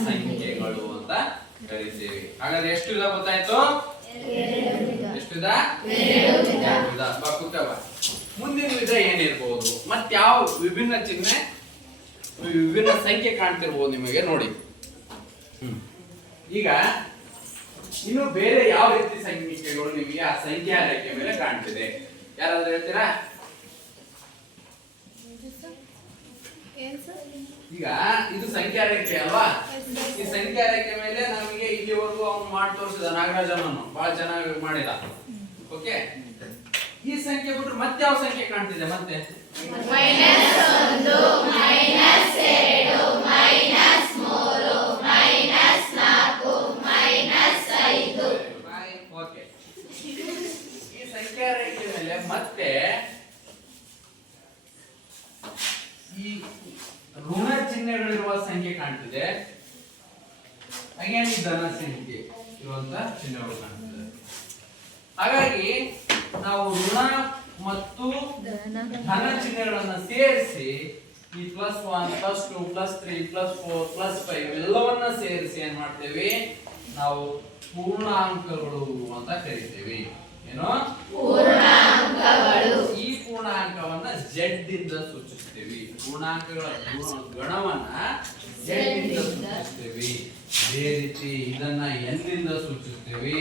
ಸಂಖ್ಯೆಗಳು ಅಂತ ಕರಿತೀವಿ. ಹಾಗಾದ್ರೆ ಎಷ್ಟು ವಿಧ ಗೊತ್ತಾಯ್ತು? ಎಷ್ಟು ವಿಧ? 2 ವಿಧ. ಬಾ ಕೂತ್ಕೋ ಬಾ. ಮುಂದಿನ ವಿಧ ಏನಿರ್ಬೋದು ಮತ್ತೆ ಯಾವ ವಿಭಿನ್ನ ಚಿಹ್ನೆ ವಿಭಿನ್ನ ಸಂಖ್ಯೆ ಕಾಣ್ತಿರ್ಬೋದು ನಿಮಗೆ ನೋಡಿ. ಈಗ ಇನ್ನು ಬೇರೆ ಯಾವ ರೀತಿ ಸಂಖ್ಯೆಗಳು ನಿಮಗೆ ಆ ಸಂಖ್ಯಾ ರೇಖೆ ಮೇಲೆ ಕಾಣ್ತಿದೆ ಯಾರಾದ್ರೂ ಹೇಳ್ತೀರಾ? ಈಗ ಇದು ಸಂಖ್ಯಾ ರೇಖೆ ಅಲ್ವಾ? ಈ ಸಂಖ್ಯಾ ರೇಖೆ ಮೇಲೆ ನಮಗೆ ಇಲ್ಲಿವರೆಗೂ ಅವನು ಮಾಡಿ ತೋರಿಸಿದ ನಾಗರಾಜನನ್ನು ಬಹಳ ಚೆನ್ನಾಗಿ ಮಾಡಿದ. ಓಕೆ, ಈ ಸಂಖ್ಯೆ ಬಿಟ್ಟರೆ ಮತ್ತೆ ಯಾವ ಸಂಖ್ಯೆ ಕಾಣ್ತಿದೆ? ಮತ್ತೆ ಓಕೆ, ಈ ಸಂಖ್ಯಾ ರೇಖೆ ಮೇಲೆ ಮತ್ತೆ ಈ ಋಣ ಚಿಹ್ನೆಗಳಿರುವ ಸಂಖ್ಯೆ ಕಾಣ್ತಿದೆ. ಹಾಗೇನೆ ಧನ ಸಂಖ್ಯೆ ಇರುವಂತ ಚಿಹ್ನೆಗಳು ಕಾಣ್ತಿದೆ. ಹಾಗಾಗಿ ನಾವು ಋಣ ಮತ್ತು ಧನ ಚಿಹ್ನೆಗಳನ್ನ ಸೇರಿಸಿ ಈ +1 +2 +3 +4 +5 ಎಲ್ಲವನ್ನ ಸೇರಿಸಿ ಏನ್ ಮಾಡ್ತೇವೆ ನಾವು ಪೂರ್ಣಾಂಕಗಳು ಅಂತ ಕರಿತೇವೆ. ಏನು? ಪೂರ್ಣಾಂಕಗಳು. ಈ ಪೂರ್ಣಾಂಕವನ್ನ Z ಇಂದ ಸೂಚಿಸ್ತೇವೆ. ಪೂರ್ಣಾಂಕಗಳ ಗಣವನ್ನ Z ಇಂದ ಸೂಚಿಸ್ತೇವೆ. ಅದೇ ರೀತಿ ಇದನ್ನ N ಇಂದ ಸೂಚಿಸ್ತೇವೆ.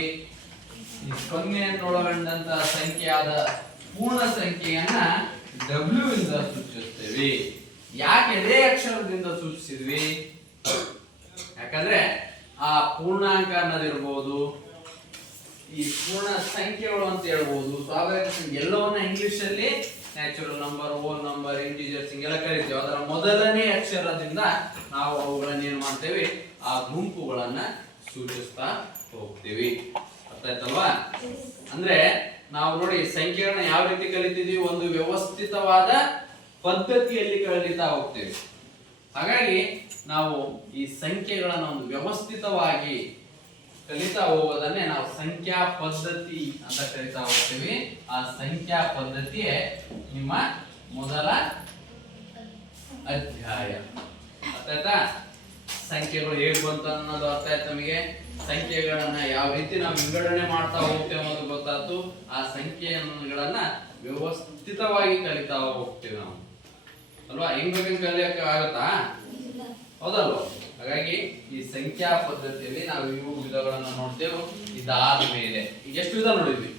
ಈ 0 ಒಳಗೊಂಡಂತ ಸಂಖ್ಯೆಯಾದ ಪೂರ್ಣ ಸಂಖ್ಯೆಯನ್ನ W ಇಂದ ಸೂಚಿಸ್ತೇವೆ. ಯಾಕೆ ಅದೇ ಅಕ್ಷರದಿಂದ ಸೂಚಿಸಿದ್ವಿ? ಯಾಕಂದ್ರೆ ಆ ಪೂರ್ಣಾಂಕ ಅನ್ನೋದಿರ್ಬೋದು, ಈ ಪೂರ್ಣ ಸಂಖ್ಯೆಗಳು ಅಂತ ಹೇಳ್ಬೋದು, ಸ್ವಾಭಾವಿಕ ಸಂಖ್ಯೆ ಎಲ್ಲವನ್ನ ಇಂಗ್ಲಿಷ್ ಅಲ್ಲಿ natural number, whole number, integers ಹಿಂಗೆಲ್ಲ ಕರಿತೀವಿ. ಅದರ ಮೊದಲನೇ ಅಕ್ಷರದಿಂದ ನಾವು ಅವುಗಳನ್ನ ಏನ್ ಮಾಡ್ತೇವೆ ಆ ಗುಂಪುಗಳನ್ನ ಸೂಚಿಸ್ತಾ ಹೋಗ್ತೀವಿ. ಅರ್ಥ ಆಯ್ತಲ್ವಾ? ಅಂದ್ರೆ ನಾವು ನೋಡಿ ಸಂಖ್ಯೆಗಳನ್ನ ಯಾವ ರೀತಿ ಕಲಿತಿದ್ವಿ? ಒಂದು ವ್ಯವಸ್ಥಿತವಾದ ಪದ್ಧತಿಯಲ್ಲಿ ಕಲಿತಾ ಹೋಗ್ತೇವೆ. ಹಾಗಾಗಿ ನಾವು ಈ ಸಂಖ್ಯೆಗಳನ್ನು ಒಂದು ವ್ಯವಸ್ಥಿತವಾಗಿ ಕಲಿತಾ ಹೋಗೋದನ್ನೇ ನಾವು ಸಂಖ್ಯಾ ಪದ್ಧತಿ ಅಂತ ಕಲಿತಾ ಹೋಗ್ತೀವಿ. ಆ ಸಂಖ್ಯಾ ಪದ್ಧತಿಯೇ ನಿಮ್ಮ ಮೊದಲ ಅಧ್ಯಾಯ. ಅರ್ಥ ಆಯ್ತಾ? ಸಂಖ್ಯೆಗಳು ಹೇಗೆ ಬಂತು ಅನ್ನೋದು ಅರ್ಥ ಆಯ್ತು ನಮಗೆ. ಸಂಖ್ಯೆಗಳನ್ನ ಯಾವ ರೀತಿ ನಾವು ವಿಂಗಡಣೆ ಮಾಡ್ತಾ ಹೋಗ್ತೇವೆ ಅನ್ನೋದು ಗೊತ್ತಾಯ್ತು. ಆ ಸಂಖ್ಯೆಗಳನ್ನ ವ್ಯವಸ್ಥಿತವಾಗಿ ಕಲಿತಾ ಹೋಗ್ತೇವೆ ನಾವು ಅಲ್ವಾ? ಹೆಂಗ್ ಬೇಕಂತ ಕಲಿಯಕ್ಕೆ ಆಗುತ್ತಾ? ಹೌದಲ್ವ? ಹಾಗಾಗಿ ಈ ಸಂಖ್ಯಾ ಪದ್ಧತಿಯಲ್ಲಿ ನಾವು ಇವು ವಿಧಗಳನ್ನ ನೋಡ್ತೇವೆ. ಇದಾದ ಮೇಲೆ ಈಗ ಎಷ್ಟು ವಿಧ ನೋಡಿದ್ವಿ?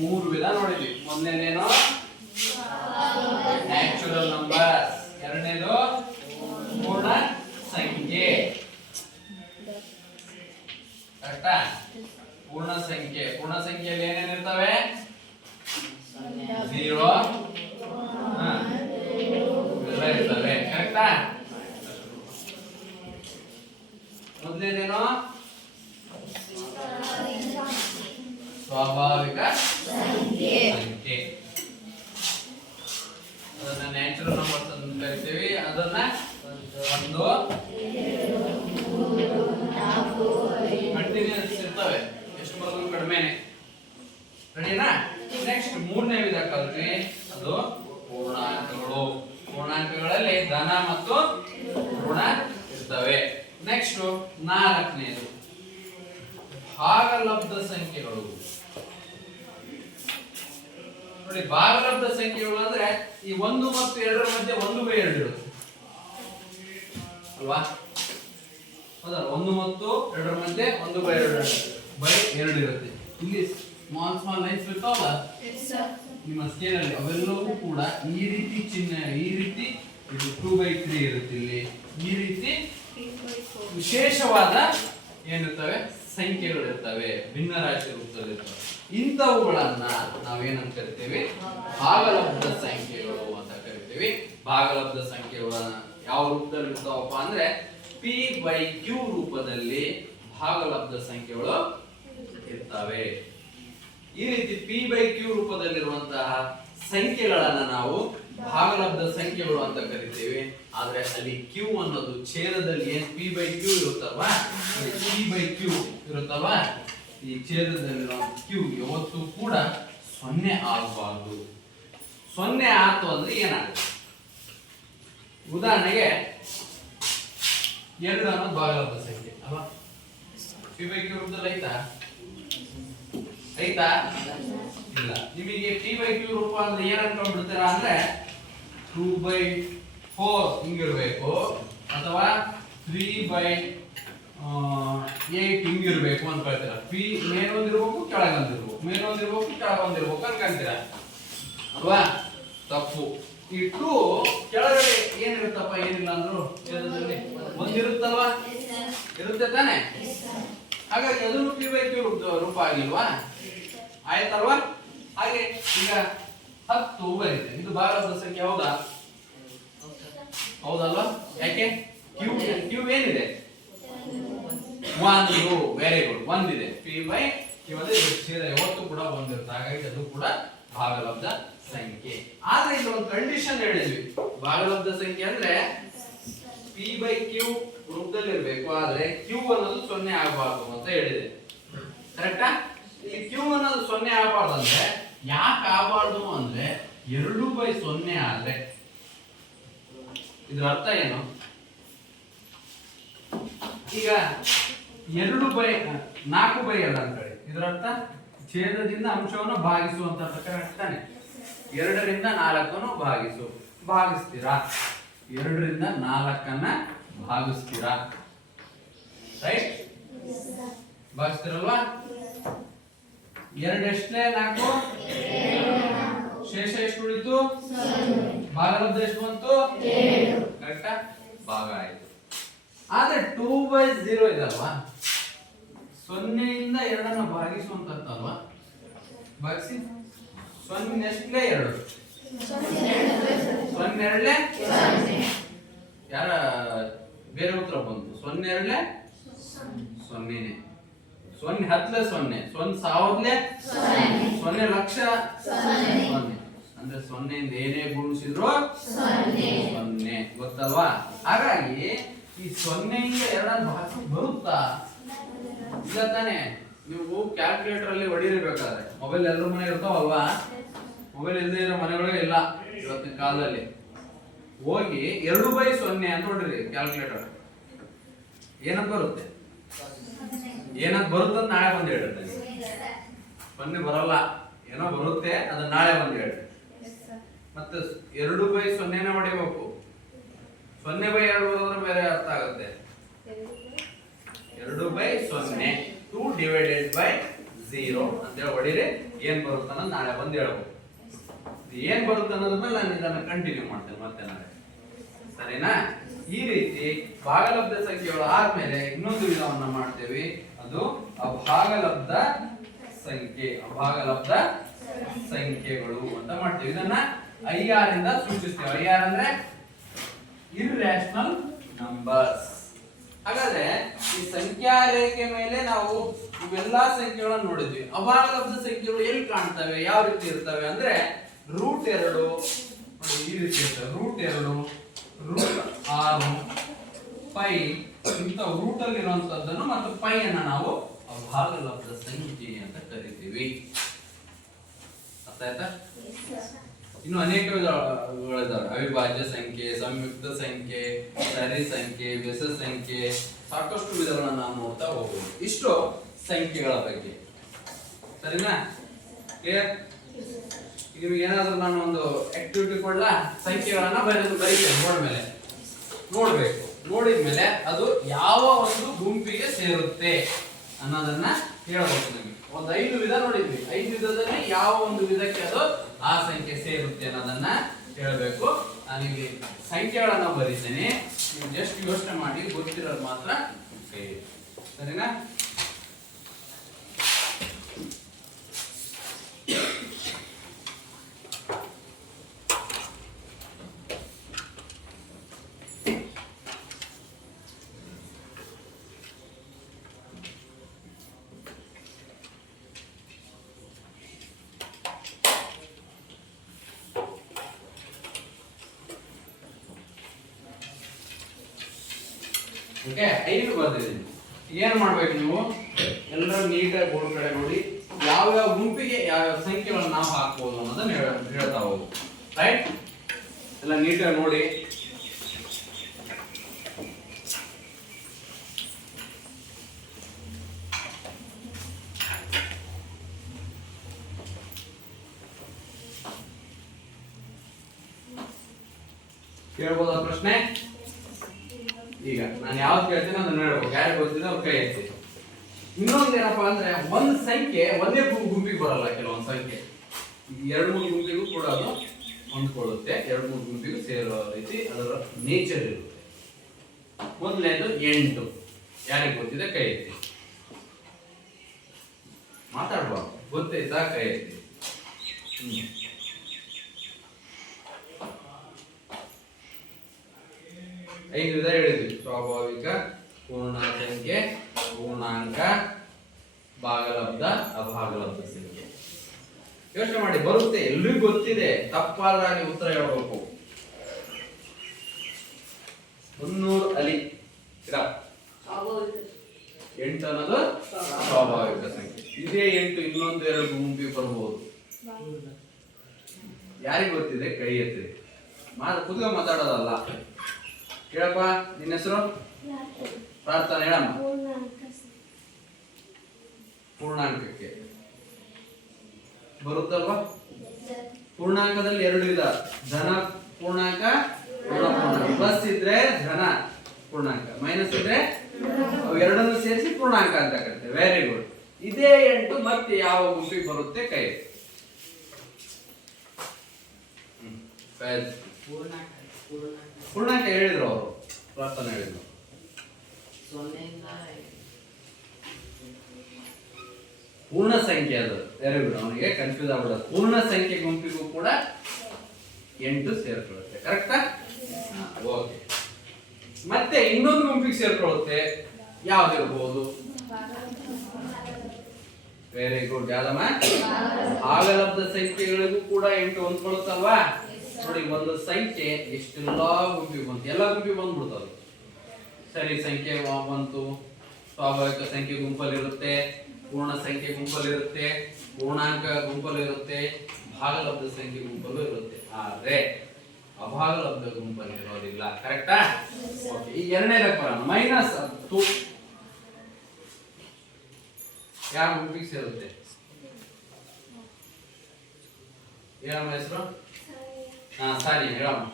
3 ವಿಧ ನೋಡಿದ್ವಿ. ಮೊದಲನೇದೇನು ನ್ಯಾಚುರಲ್ ನಂಬರ್, ಎರಡನೇದು ಪೂರ್ಣ ಸಂಖ್ಯೆ. ಕರೆಕ್ಟಾ? ಪೂರ್ಣ ಸಂಖ್ಯೆ, ಪೂರ್ಣ ಸಂಖ್ಯೆಯಲ್ಲಿ ಏನೇನು ಇರ್ತವೆ? 0 ಇವೆಲ್ಲ ಇರ್ತವೆ. ಕರೆಕ್ಟಾ? ಮೊದಲನೇದೇನು ಸ್ವಾಭಾವಿಕ ಸಂಖ್ಯೆ, ಅದನ್ನ ನ್ಯಾಚುರಲ್ ನಂಬರ್ಸ್ ಅಂತ ಕರಿತೀವಿ. ಅದನ್ನ 1 ಕಂಟಿನ್ಯೂಸ್ ಇರ್ತವೆ, ಎಷ್ಟು ಬರೋದು ಕಡಿಮೆನೆ. ರೆಡಿನಾ? ನೆಕ್ಸ್ಟ್ ಮೂರನೇ ವಿಧ ಕಲ್ತ್ವಿ, ಅದು ಪೂರ್ಣಾಂಕಗಳು. ಪೂರ್ಣಾಂಕಗಳಲ್ಲಿ ಧನ ಮತ್ತು ಋಣ ಇರ್ತವೆ. ನೆಕ್ಸ್ಟ್ ನಾಲ್ಕನೇದು ಭಾಗಲಬ್ಧ ಸಂಖ್ಯೆಗಳು. ನೋಡಿ, ಭಾಗಲಬ್ಧ ಸಂಖ್ಯೆಗಳು ಅಂದ್ರೆ ಈ 1 ಮತ್ತು 2 ಮಧ್ಯೆ 1/2 ಇರುತ್ತೆ ಅಲ್ವಾ? ಹೌದಾ? 1 ಮತ್ತು 2 ಮಧ್ಯೆ 1/2 ಇರುತ್ತೆ. ಇಲ್ಲಿ ಸ್ಮಾಲ್ ಲೈನ್ಸ್ ಇರ್ತಾವಲ್ಲ ನಿಮ್ಮ ಸ್ಕೇಲ್ ಅಲ್ಲಿ, ಅವೆಲ್ಲವೂ ಕೂಡ ಈ ರೀತಿ ಚಿಹ್ನೆ, ಈ ರೀತಿ ಇದು 2/3 ಇರುತ್ತೆ. ಇಲ್ಲಿ ಈ ರೀತಿ ವಿಶೇಷವಾದ ಏನಿರ್ತವೆ? ಸಂಖ್ಯೆಗಳಿರ್ತವೆ, ಭಿನ್ನ ರಾಶಿ ರೂಪದಲ್ಲಿರ್ತವೆ. ಇಂಥವುಗಳನ್ನ ನಾವೇನಂತ ಕರಿತೀವಿ? ಭಾಗಲಬ್ಧ ಸಂಖ್ಯೆಗಳು ಅಂತ ಕರಿತೀವಿ. ಭಾಗಲಬ್ಧ ಸಂಖ್ಯೆಗಳನ್ನ ಯಾವ ರೂಪದಲ್ಲಿ ಇರ್ತಾವಪ್ಪ ಅಂದ್ರೆ p/q ರೂಪದಲ್ಲಿ ಭಾಗಲಬ್ಧ ಸಂಖ್ಯೆಗಳು ಇರ್ತವೆ. ಈ ರೀತಿ p/q ರೂಪದಲ್ಲಿರುವಂತಹ ಸಂಖ್ಯೆಗಳನ್ನ ನಾವು ಭಾಗಲಬ್ಧ ಸಂಖ್ಯೆಗಳು ಅಂತ ಕರಿತೀವಿ. ಆದ್ರೆ ಅಲ್ಲಿ q ಅನ್ನೋದು ಛೇದದಲ್ಲಿ ಏನ್ p/q ಇರುತ್ತಲ್ವಾ, p/q ಇರುತ್ತಲ್ವಾ, ಈ ಛೇದದಲ್ಲಿರೋ q ಯಾವತ್ತೂ ಕೂಡ 0 ಆಗಬಾರ್ದು. 0 ಆಯ್ತು ಅಂದ್ರೆ ಏನಾಗುತ್ತೆ? ಉದಾಹರಣೆಗೆ 2 ಅನ್ನೋದು ಭಾಗಲಬ್ಧ ಸಂಖ್ಯೆ ಅಲ್ವಾ? p/q ರೂಪದಲ್ಲಿ ಐತಾ? ಇಲ್ಲ. ನಿಮಗೆ p/q ರೂಪ ಅಂದ್ರೆ ಏನ್ ಅನ್ಕೊಂಡ್ಬಿಡ್ತೀರಾ ಅಂದ್ರೆ 2/4 ಹಿಂಗಿರ್ಬೇಕು, ಅಥವಾ 3/8 ಹಿಂಗಿರ್ಬೇಕು ಅನ್ಕೊಳ್ತೀರಾ. p ಮೇಲೊಂದಿರ್ಬೇಕು, ಕೆಳಗೊಂದಿರ್ಬೇಕು, ಮೇಲೊಂದಿರ್ಬೇಕು, ಕೆಳಗೊಂದಿರ್ಬೇಕು ಅನ್ಕೊಂತೀರಾ ಅಲ್ವಾ? ತಪ್ಪು. ಈ 2 ಕೆಳಗಡೆ ಏನಿರುತ್ತಪ್ಪ? ಏನಿಲ್ಲ ಅಂದ್ರು ಛೇದದಲ್ಲಿ ಒಂದಿರುತ್ತಲ್ವಾ? ಇರುತ್ತೆ ತಾನೆ? ಹಾಗಾಗಿ ಅದನ್ನು p/q ರೂಪ ಆಗಿಲ್ವಾ? ಆಯ್ತಲ್ವಾ? ಹಾಗೆ ಈಗ 10 ಬರೀತೆ, ಇದು ಭಾಗಲಬ್ಧ ಸಂಖ್ಯೆ ಹೌದಾ? ಹೌದಲ್ವಾ? ಯಾಕೆ? q ಏನಿದೆ? 1. ವೆರಿ ಗುಡ್, 1 ಇದೆ. p/q ಅಂದ್ರೆ ಛೇದ ಯಾವತ್ತೂ ಕೂಡ 1 ಇರುತ್ತೆ. ಹಾಗಾಗಿ ಅದು ಕೂಡ ಭಾಗಲಬ್ಧ ಸಂಖ್ಯೆ. ಆದ್ರೆ ಇಲ್ಲಿ ಒಂದು ಕಂಡೀಷನ್ ಹೇಳಿದ್ವಿ. ಭಾಗಲಬ್ಧ ಸಂಖ್ಯೆ ಅಂದ್ರೆ p/q ರೂಪದಲ್ಲಿ ಇರಬೇಕು, ಆದ್ರೆ q ಅನ್ನೋದು 0 ಆಗಬಾರ್ದು ಅಂತ ಹೇಳಿದೆ. ಕರೆಕ್ಟಾ? ಇಲ್ಲಿ q ಅನ್ನೋದು 0 ಆಗಬಾರ್ದು ಅಂದ್ರೆ ಯಾಕೆ ಆಗಬಾರ್ದು ಅಂದ್ರೆ 2/0 ಆದ್ರೆ ಇದರ ಅರ್ಥ ಏನು? ಈಗ 4/2 ಅಂತ ಹೇಳಿ ಇದರ ಅರ್ಥ ಛೇದದಿಂದ ಅಂಶವನ್ನು ಭಾಗಿಸುವಂತ ಕರೆಕ್ಟ್ ತಾನೆ? 2 ರಿಂದ 4 ಭಾಗಿಸ್ತೀರಾ, 2 ರಿಂದ 4 ಭಾಗಿಸ್ತೀರಾ, ರೈಟ್? ಭಾಗಿಸ್ತೀರಲ್ವಾ? 2 ಎಷ್ಟೇ 4, ಶೇಷ ಎಷ್ಟು ಉಳಿತು? ಭಾಗಲಬ್ಧ ಎಷ್ಟು ಬಂತು? 7. ಕರೆಕ್ಟಾ? ಭಾಗ ಆಯ್ತು. ಆದ್ರೆ 2/0 ಇದಲ್ವಾ, 0 ಇಂದ 2 ಭಾಗಿಸುವಂತಲ್ವಾ? ಭಾಗಿಸಿ 0 ಎಷ್ಟೇ 2, 0 2 ಯಾರ ಬೇರೆ ಉತ್ತರ ಬಂತು? 0 2 0ನೇ, 0 10 0, 0 ಸಾವಿರಲೆ 0 ಲಕ್ಷ 0. ಅಂದ್ರೆ 0 ಇಂದ ಏನೇ ಗುಣಿಸಿದ್ರು 0, ಗೊತ್ತಲ್ವಾ? ಹಾಗಾಗಿ ಈ 0 ಇಂದ 2 ಭಾಗಿಸೋಕೆ ಬರುತ್ತಾ? ಇಲ್ಲ ತಾನೆ? ನೀವು ಕ್ಯಾಲ್ಕುಲೇಟರ್ ಅಲ್ಲಿ ಹೊಡಿರಬೇಕಾದ್ರೆ, ಮೊಬೈಲ್ ಎಲ್ಲರ ಮನೆ ಇರ್ತಾವಲ್ವಾ? ಮೊಬೈಲ್ ಇಲ್ಲದೆ ಇರೋ ಮನೆಗಳೇ ಇಲ್ಲ ಇವತ್ತಿನ ಕಾಲದಲ್ಲಿ. ಹೋಗಿ 2/0 ಅಂತ ಹೊಡಿರಿ ಕ್ಯಾಲ್ಕುಲೇಟರ್. ಏನಂತ ಬರುತ್ತೆ? ಏನಂತ ಬರುತ್ತೆ ಅಂತ ನಾಳೆ ಬಂದು ಹೇಳ್ರಿ. 0 ಬರಲ್ಲ, ಏನೋ ಬರುತ್ತೆ, ಅದನ್ನ ನಾಳೆ ಬಂದು ಹೇಳ್ರಿ. ಮತ್ತೆ 2/0 ಹೊಡಿಬೇಕು. 0/2 ಬರೋದ್ರೆ ಬೇರೆ ಅರ್ಥ ಆಗುತ್ತೆ. 2/0 2 ಡಿವೈಡೆಡ್ ಬೈ 0 ಅಂತ ಹೇಳಿ ಹೊಡಿರಿ. ಏನ್ ಬರುತ್ತೆ ಅನ್ನೋದು ನಾಳೆ ಬಂದು ಹೇಳ್ಬೇಕು. ಏನ್ ಬರುತ್ತೆ ಅನ್ನೋದ್ರ ಮೇಲೆ ನಾನು ಇದನ್ನ ಕಂಟಿನ್ಯೂ ಮಾಡ್ತೇನೆ ಮತ್ತೆ ನಾಳೆ, ಸರಿನಾ? ಈ ರೀತಿ ಭಾಗಲಬ್ಧ ಸಂಖ್ಯೆಗಳು ಆದ್ಮೇಲೆ ಇನ್ನೊಂದು ವಿಧವನ್ನ ಮಾಡ್ತೇವೆ, ಅದು ಅಭಾಗಲಬ್ಧ ಸಂಖ್ಯೆಗಳು ಅಂತ ಮಾಡ್ತೇವೆ. ಇದನ್ನ IR ಇಂದ ಸೂಚಿಸ್ತೇವೆ. IR ಅಂದ್ರೆ ಇರ್ರಾಷನಲ್ ನಂಬರ್ಸ್. ಹಾಗಾದ್ರೆ ಈ ಸಂಖ್ಯಾ ರೇಖೆ ಮೇಲೆ ನಾವು ಇವೆಲ್ಲಾ ಸಂಖ್ಯೆಗಳನ್ನು ನೋಡಿದ್ವಿ. ಅಭಾಗಲಬ್ಧ ಸಂಖ್ಯೆಗಳು ಎಲ್ಲಿ ಕಾಣ್ತವೆ, ಯಾವ ರೀತಿ ಇರ್ತವೆ ಅಂದ್ರೆ √2 ನೋಡಿ ಈ ರೀತಿ ಇರ್ತವೆ. √2, √6, ಪೈ ಇಂಥ ರೂಟ್ ಅಲ್ಲಿ ಇರುವಂತದ್ದನ್ನು ಮತ್ತು ಪೈ ಅನ್ನ ನಾವು ಅಭಾಗಲಬ್ಧ ಸಂಖ್ಯೆ ಅಂತ ಕರಿತೀವಿ. ಅರ್ಥ ಆಯ್ತಾ? ಇನ್ನು ಅನೇಕ ವಿಧಗಳಿದಾವೆ. ಅವಿಭಾಜ್ಯ ಸಂಖ್ಯೆ, ಸಂಯುಕ್ತ ಸಂಖ್ಯೆ, ಸರಿ ಸಂಖ್ಯೆ, ಬೆಸ ಸಂಖ್ಯೆ, ಸಾಕಷ್ಟು ವಿಧಗಳನ್ನ ನಾವು ನೋಡ್ತಾ ಹೋಗ್ಬೋದು. ಇಷ್ಟು ಸಂಖ್ಯೆಗಳ ಬಗ್ಗೆ, ಸರಿನಾ? ಕ್ಲಿಯರ್? ನಿಮಗೆ ಏನಾದ್ರೂ ನಾನು ಒಂದು ಆಕ್ಟಿವಿಟಿ ಕೊಡ್ಲಾ? ಸಂಖ್ಯೆಗಳನ್ನ ಬರೀತೇನೆ ಬೋರ್ಡ್ ಮೇಲೆ, ನೋಡ್ಬೇಕು. ನೋಡಿದ್ಮೇಲೆ ಅದು ಯಾವ ಒಂದು ಗುಂಪಿಗೆ ಸೇರುತ್ತೆ ಅನ್ನೋದನ್ನ ಹೇಳ್ಬೇಕು. ನಮಗೆ ಒಂದು 5 ವಿಧ ನೋಡಿದ್ವಿ. 5 ವಿಧದಲ್ಲಿ ಯಾವ ಒಂದು ವಿಧಕ್ಕೆ ಅದು ಆ ಸಂಖ್ಯೆ ಸೇರುತ್ತೆ ಅನ್ನೋದನ್ನ ಹೇಳ್ಬೇಕು. ನಾನಿಲ್ಲಿ ಸಂಖ್ಯೆಗಳನ್ನ ಬರೀತೇನೆ, ನೀವು ಜಸ್ಟ್ ಯೋಚನೆ ಮಾಡಿ, ಗೊತ್ತಿರೋದು ಮಾತ್ರ ಸರಿನಾ? ಓಕೆ, 5 ಬರ್ದಿದ್ದೀನಿ. ಏನ್ ಮಾಡ್ಬೇಕು ನೀವು ಎಲ್ಲರೂ ನೀಟಾಗಿ ಬೋರ್ಡ್ ಕಡೆ ನೋಡಿ, ಯಾವ ಗುಂಪಿಗೆ ಯಾವ ಸಂಖ್ಯೆಗಳನ್ನು ನಾವು ಹಾಕ್ಬೋದು ಅನ್ನೋದನ್ನ ಹೇಳ್ತಾ ಹೋಗು. ರೈಟ್? ಎಲ್ಲ ನೀಟಾಗಿ ನೋಡಿ. ಕೇಳ್ಬೋದಾ ಪ್ರಶ್ನೆ? ಈಗ ನಾನು ಯಾವ್ದು ಕೇಳ್ತೀನಿ ಅದನ್ನ ಹೇಳ್ಬೇಕು. ಯಾರಿಗೆ ಗೊತ್ತಿದೆ ಅವ್ರು ಕೈ ಎತ್ತಿ. ಇನ್ನೊಂದು ಏನಪ್ಪಾ ಅಂದ್ರೆ, ಒಂದು ಸಂಖ್ಯೆ ಒಂದೇ ಗುಂಪಿಗೆ ಬರಲ್ಲ. ಕೆಲವೊಂದು ಸಂಖ್ಯೆ 2-3 ಗುಂಪಿಗೂ ಕೂಡ ಅದು ಹೊಂದ್ಕೊಳ್ಳುತ್ತೆ. 2-3 ಗುಂಪಿಗೂ ಸೇರೋ ರೀತಿ ಅದರ ನೇಚರ್ ಇರುತ್ತೆ. ಮೊದಲನೇದು 8. ಯಾರಿಗೆ ಗೊತ್ತಿದೆ ಕೈ ಎತ್ತಿ. ಮಾತಾಡ್ಬಾರ್ದು. ಗೊತ್ತೈತಾ? ಕೈ ಎತ್ತಿ. 5 ವಿಧ ಹೇಳಿದ್ವಿ. ಸ್ವಾಭಾವಿಕ, ಪೂರ್ಣ ಸಂಖ್ಯೆ, ಪೂರ್ಣಾಂಕ, ಭಾಗಲಬ್ಧ, ಅಭಾಗಲಬ್ಧ ಸಂಖ್ಯೆ. ಯೋಚನೆ ಮಾಡಿ, ಬರುತ್ತೆ, ಎಲ್ರಿಗೂ ಗೊತ್ತಿದೆ. ತಪ್ಪಾಗಿ ಉತ್ತರ ಹೇಳ್ಬೇಕು. 300 ಅಲಿ 8 ಅನ್ನೋದು ಸ್ವಾಭಾವಿಕ ಸಂಖ್ಯೆ. ಇದೇ 8 ಇನ್ನೊಂದು 2 ಗುಂಪಿಗೆ ಬರ್ಬೋದು. ಯಾರಿಗೆ ಗೊತ್ತಿದೆ ಕೈ ಎತ್ತಿ. ಕುತ್ಕೊಂಡು ಮಾತಾಡೋದಲ್ಲ. ಹೇಳಪ್ಪ, ನಿನ್ನ ಹೆಸರು? ಪ್ರಾರ್ಥನೆ. ಹೇಳಮ್ಮ. ಪೂರ್ಣಾಂಕಕ್ಕೆ ಬರುತ್ತಲ್ವಾ? ಪೂರ್ಣಾಂಕದಲ್ಲಿ 2 ವಿಧ, ಧನ ಪೂರ್ಣಾಂಕ, ಋಣ ಪೂರ್ಣಾಂಕ. ಪ್ಲಸ್ ಇದ್ರೆ ಧನ ಪೂರ್ಣಾಂಕ, ಮೈನಸ್ ಇದ್ರೆ ಅವು ಎರಡನ್ನು ಸೇರಿಸಿ ಪೂರ್ಣಾಂಕ ಅಂತ ಕರಿತೇವೆ. Very good. ಇದೇ 8 ಮತ್ತೆ ಯಾವ ಗುಂಪಿಗೆ ಬರುತ್ತೆ ಕೈ? ಪೂರ್ಣಾಂಕ ಹೇಳಿದ್ರು ಅವರು, ಪ್ರಾರ್ಥನೆ ಹೇಳಿದ್ರು. ಪೂರ್ಣ ಸಂಖ್ಯೆ ಅದು. Very good. ಅವನಿಗೆ ಕನ್ಫ್ಯೂಸ್ ಆಗ್ಬಿಡೋದು. ಪೂರ್ಣ ಸಂಖ್ಯೆ ಗುಂಪಿಗೂ ಕೂಡ 8 ಸೇರ್ಕೊಳ್ಳುತ್ತೆ. ಕರೆಕ್ಟಾ? ಓಕೆ. ಮತ್ತೆ ಇನ್ನೊಂದು ಗುಂಪಿಗೆ ಸೇರ್ಕೊಳ್ಳುತ್ತೆ. ಯಾವ್ದಿರ್ಬೋದು? Very good. ಯಾವ್ದಮ್ಮ? ಭಾಗಲಬ್ಧ ಸಂಖ್ಯೆಗಳಿಗೂ ಕೂಡ 8 ಹೊಂದ್ಕೊಳ್ಳುತ್ತಲ್ವಾ? ನೋಡಿ, ಒಂದು ಸಂಖ್ಯೆ ಎಷ್ಟೆಲ್ಲಾ ಗುಂಪಿಗೆ ಬಂತು, ಎಲ್ಲ ಗುಂಪಿಗೆ ಬಂದ್ಬಿಡ್ತದೆ. ಸರಿ ಸಂಖ್ಯೆ ಬಂತು, ಸ್ವಾಭಾವಿಕ ಸಂಖ್ಯೆ ಗುಂಪಲ್ಲಿರುತ್ತೆ, ಪೂರ್ಣ ಸಂಖ್ಯೆ ಗುಂಪಲ್ಲಿರುತ್ತೆ, ಪೂರ್ಣಾಂಕ ಗುಂಪಲ್ಲಿರುತ್ತೆ, ಭಾಗಲಬ್ಧ ಸಂಖ್ಯೆ ಗುಂಪಲ್ಲೂ ಇರುತ್ತೆ. ಆದ್ರೆ ಅಭಾಗಲಬ್ಧ ಗುಂಪಲ್ಲಿ ಇರೋದಿಲ್ಲ. ಕರೆಕ್ಟಾ? ಓಕೆ. ಈಗ ಎರಡನೇದಕ್ಕೆ ಬರೋಣ. -10 ಯಾವ ಗುಂಪಿಗೆ ಸೇರುತ್ತೆ? ಏನಮ್ಮ ಹೆಸರು? ಸರಿ, ಹೇಳಮ್ಮ.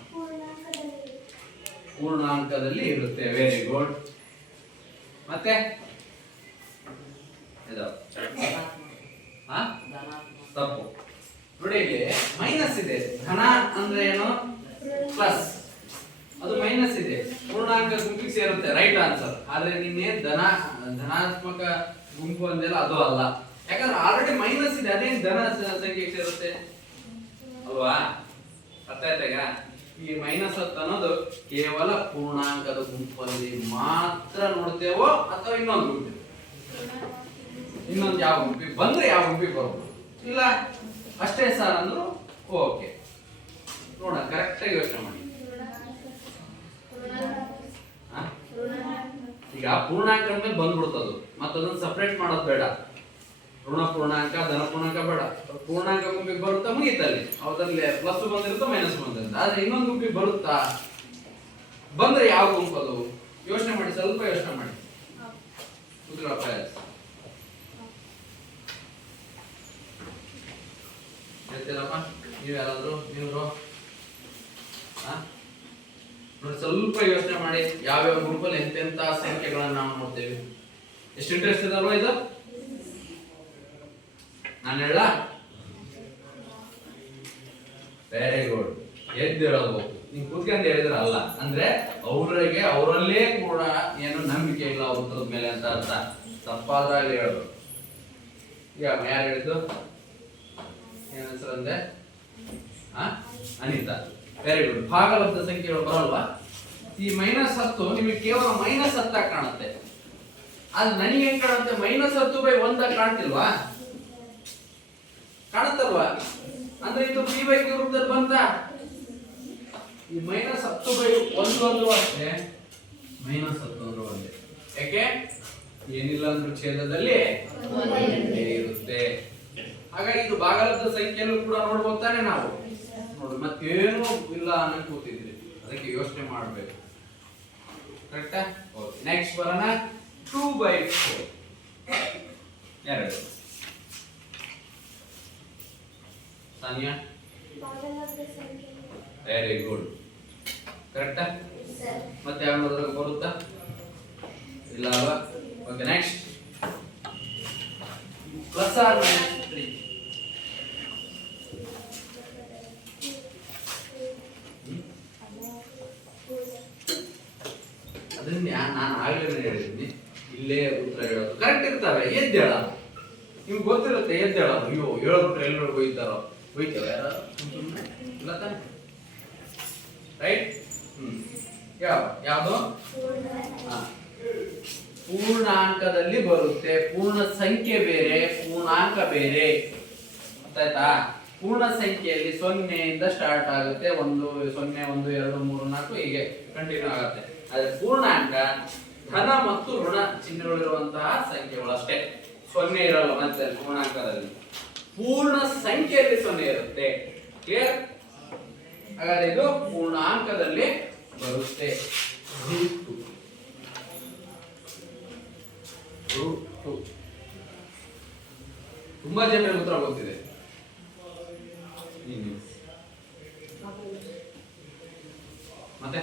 ಪೂರ್ಣಾಂಕದಲ್ಲಿ ಇರುತ್ತೆ. Very good. ಮತ್ತೆ ತಪ್ಪು. ನೋಡಿ, ಇಲ್ಲಿ ಮೈನಸ್ ಇದೆ. ಋಣಾತ್ಮಕ ಗುಂಪು ಅಂದೆಲ್ಲ ಅದು ಅಲ್ಲ. ಯಾಕಂದ್ರೆ ಆಲ್ರೆಡಿ ಮೈನಸ್ ಇದೆ, ಅದೇನು ಧನ ಸಂಖ್ಯೆ ಸೇರುತ್ತೆ ಅಲ್ವಾ? ಅರ್ಥ ಆಯ್ತಾ? ಈಗ ಈ -10 ಅನ್ನೋದು ಕೇವಲ ಪೂರ್ಣಾಂಕದ ಗುಂಪಲ್ಲಿ ಮಾತ್ರ ನೋಡ್ತೇವೋ ಅಥವಾ ಇನ್ನೊಂದು ಗುಂಪು, ಇನ್ನೊಂದು ಯಾವ ಗುಂಪಿಗೆ ಬಂದ್ರೆ ಯಾವ ಗುಂಪಿಗೆ ಬರ್ಬೋದು, ಇಲ್ಲ ಅಷ್ಟೇ ಸರ್ ಅಂದ್ರು ಓಕೆ. ನೋಡ ಕರೆಕ್ಟ್ ಆಗಿ ಯೋಚನೆ ಮಾಡಿ. ಈಗ ಪೂರ್ಣಾಂಕ ಮೇಲೆ ಬಂದ್ಬಿಡ್ತದು, ಮತ್ತದನ್ನ ಸಪ್ರೇಟ್ ಮಾಡೋದು ಬೇಡ. ಋಣ ಪೂರ್ಣಾಂಕ ಧನ ಪೂರ್ಣಾಂಕ ಬೇಡ, ಪೂರ್ಣಾಂಕ ಗುಂಪಿಗೆ ಬರುತ್ತಾ ಮುಗೀತಲ್ಲಿ, ಅವರಲ್ಲಿ ಪ್ಲಸ್ ಬಂದಿರುತ್ತಾ ಮೈನಸ್ ಬಂದಿರುತ್ತೆ. ಆದ್ರೆ ಇನ್ನೊಂದು ಗುಂಪಿಗೆ ಬರುತ್ತಾ, ಬಂದ್ರೆ ಯಾವ ಗುಂಪು ಅದು? ಯೋಚನೆ ಮಾಡಿ, ಸ್ವಲ್ಪ ಯೋಚನೆ ಮಾಡಿ. ಕೂತ್ಕೊಳ್ಳಪ್ಪ. ಹೇಳ್ತೀರಪ್ಪ ನೀವು ಯಾರಾದ್ರು? ನೀವು ನೋಡಿ ಸ್ವಲ್ಪ ಯೋಚನೆ ಮಾಡಿ, ಯಾವ್ಯಾವ ಗ್ರೂಪಲ್ಲಿ ಎಂತೆಂತ ಸಂಖ್ಯೆಗಳನ್ನ ನಾವು ನೋಡ್ತೇವೆ. ಎಷ್ಟು ಇಂಟ್ರೆಸ್ಟ್ ಇದೆ ಅಲ್ವಾ ಇದು? ನಾನು ಹೇಳ ವೆರಿ ಗುಡ್. ಎದ್ದು ಹೇಳೋದು, ನೀವು ಕೂತ್ಕೊಂಡು ಹೇಳಿದ್ರೆ ಅಲ್ಲ, ಅಂದ್ರೆ ಅವರಿಗೆ ಅವರಲ್ಲೇ ಕೂಡ ಏನು ನಂಬಿಕೆ ಇಲ್ಲ ಉತ್ತರದ ಮೇಲೆ ಅಂತ ಅರ್ಥ. ತಪ್ಪಾದ್ರಲ್ಲಿ ಹೇಳೋದು. ಈಗ ಯಾರು ಹೇಳಿದ್ದು? ಏನ್ ಹೆಸರಂದೆ? ಅನಿತಾ. Very good. ಭಾಗಲಬ್ಧ ಸಂಖ್ಯೆಗಳು ಬರಲ್ವಾ? ಈ -10 ನಿಮಗೆ ಕೇವಲ -10 ಕಾಣುತ್ತೆ. ಆದ್ರೆ ನನಗೆ ಹೆಂಗ್ ಕಾಣುತ್ತೆ? -10/1 ಕಾಣ್ತಿಲ್ವಾ? ಕಾಣುತ್ತಲ್ವಾ? ಅಂದ್ರೆ ಇದು p/q ರೂಪದಲ್ಲಿ ಬಂತ. ಈ -10/1 ಅಂದ್ರೂ ಅಷ್ಟೇ, -10 ಅಂದ್ರೂ ಒಂದೇ. ಯಾಕೆ? ಏನಿಲ್ಲ ಅಂದ್ರೂ ಛೇದದಲ್ಲಿ ಇರುತ್ತೆ. ಹಾಗಾಗಿ ಇದು ಭಾಗಲಬ್ಧ ಸಂಖ್ಯೆಯಲ್ಲೂ ಕೂಡ ನೋಡ್ಬೋದು ತಾನೆ ನಾವು. ನೋಡಿ ಮತ್ತೇನು ಇಲ್ಲ ಅನ್ನಕ್ ಕೂತಿದ್ರಿ, ಅದಕ್ಕೆ ಯೋಚನೆ ಮಾಡ್ಬೇಕು. ಕರೆಕ್ಟಾ? ಓಕೆ, ನೆಕ್ಸ್ಟ್ ಬರೋಣ. 2/4 2. ಸಾನಿಯಾ? Very good. ಕರೆಕ್ಟಾ? ಮತ್ತೆ ಯಾವ್ದಾದ್ರು ಬರುತ್ತಾ? ಇಲ್ಲ ಅಲ್ವಾ? Okay, next. +or-3. ಅದನ್ನ ನಾನು ಆಗ್ಲೇ ಹೇಳಿದ್ದೀನಿ, ಇಲ್ಲೇ ಉತ್ತರ ಹೇಳೋದು ಕರೆಕ್ಟ್ ಇರ್ತವೆ. ಎದ್ದೇಳ ನಿಮ್ಗೆ ಗೊತ್ತಿರುತ್ತೆ, ಎದ್ದೇಳ. ಅಯ್ಯೋ ಹೇಳೋಬಿಟ್ರೆ ಎಲ್ಲರೂ ಹೋಯ್ತಾರೋ, ಹೋಯ್ತಾರ ಯಾರು? ಇಲ್ಲ ತಾನೆ? ರೈಟ್. ಯಾವುದು? ಪೂರ್ಣಾಂಕದಲ್ಲಿ ಬರುತ್ತೆ. ಪೂರ್ಣ ಸಂಖ್ಯೆ ಬೇರೆ, ಪೂರ್ಣಾಂಕ ಬೇರೆ. ಗೊತ್ತಾಯ್ತಾ? ಪೂರ್ಣ ಸಂಖ್ಯೆಯಲ್ಲಿ 0 ಸ್ಟಾರ್ಟ್ ಆಗುತ್ತೆ. 1 0 1 2 3 4 ಹೀಗೆ ಕಂಟಿನ್ಯೂ ಆಗುತ್ತೆ. ಆದ್ರೆ ಪೂರ್ಣಾಂಕ ಧನ ಮತ್ತು ಋಣ ಚಿಹ್ನೆಗಳಿರುವಂತಹ ಸಂಖ್ಯೆಗಳು ಅಷ್ಟೇ, 0 ಇರಲ್ಲ. ಮತ್ತೆ ಪೂರ್ಣಾಂಕದಲ್ಲಿ ಪೂರ್ಣ ಸಂಖ್ಯೆಯಲ್ಲಿ 0 ಇರುತ್ತೆ. ಕ್ಲಿಯರ್? ಹಾಗಾದ್ರೆ ಇದು ಪೂರ್ಣಾಂಕದಲ್ಲಿ ಬರುತ್ತೆ. √2. ತುಂಬಾ ಜನರಿಗೆ ಉತ್ತರ ಗೊತ್ತಿದೆ. ಮತ್ತೆ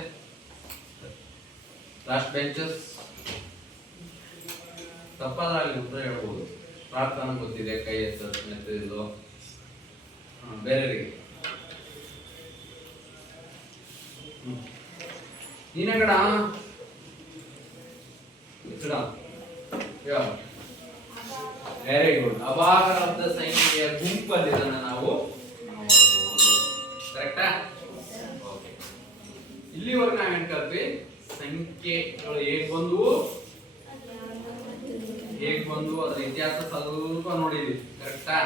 ಲಾಸ್ಟ್ ಬೆಂಚಸ್ ತಪ್ಪಾದ್ರಲ್ಲಿ ಉತ್ತರ ಹೇಳ್ಬೋದು. ಪ್ರಾರ್ಥನಾ ಗೊತ್ತಿದೆ, ಕೈ ಎತ್ತಲು ಬೇರೆಯವರಿಗೆ. ನೀನಗಡ ವೆರಿ ಗುಡ್. ಅಭಾಗಲಬ್ಧ ಸಂಖ್ಯೆಯ ಗುಂಪಲ್ಲಿ ಇದನ್ನು ನಾವು ನೋಡಬಹುದು. ಕರೆಕ್ಟಾ? ಓಕೆ, ಇಲ್ಲಿವರೆಗೆ ನಾವೇನ್ ಕಲ್ತ್ವಿ? ಸಂಖ್ಯೆಗಳು ಹೇಗ್ ಬಂದವು, ಅದರ ಇತಿಹಾಸ ಸ್ವಲ್ಪ ನೋಡಿದ್ವಿ. ಕರೆಕ್ಟಾ?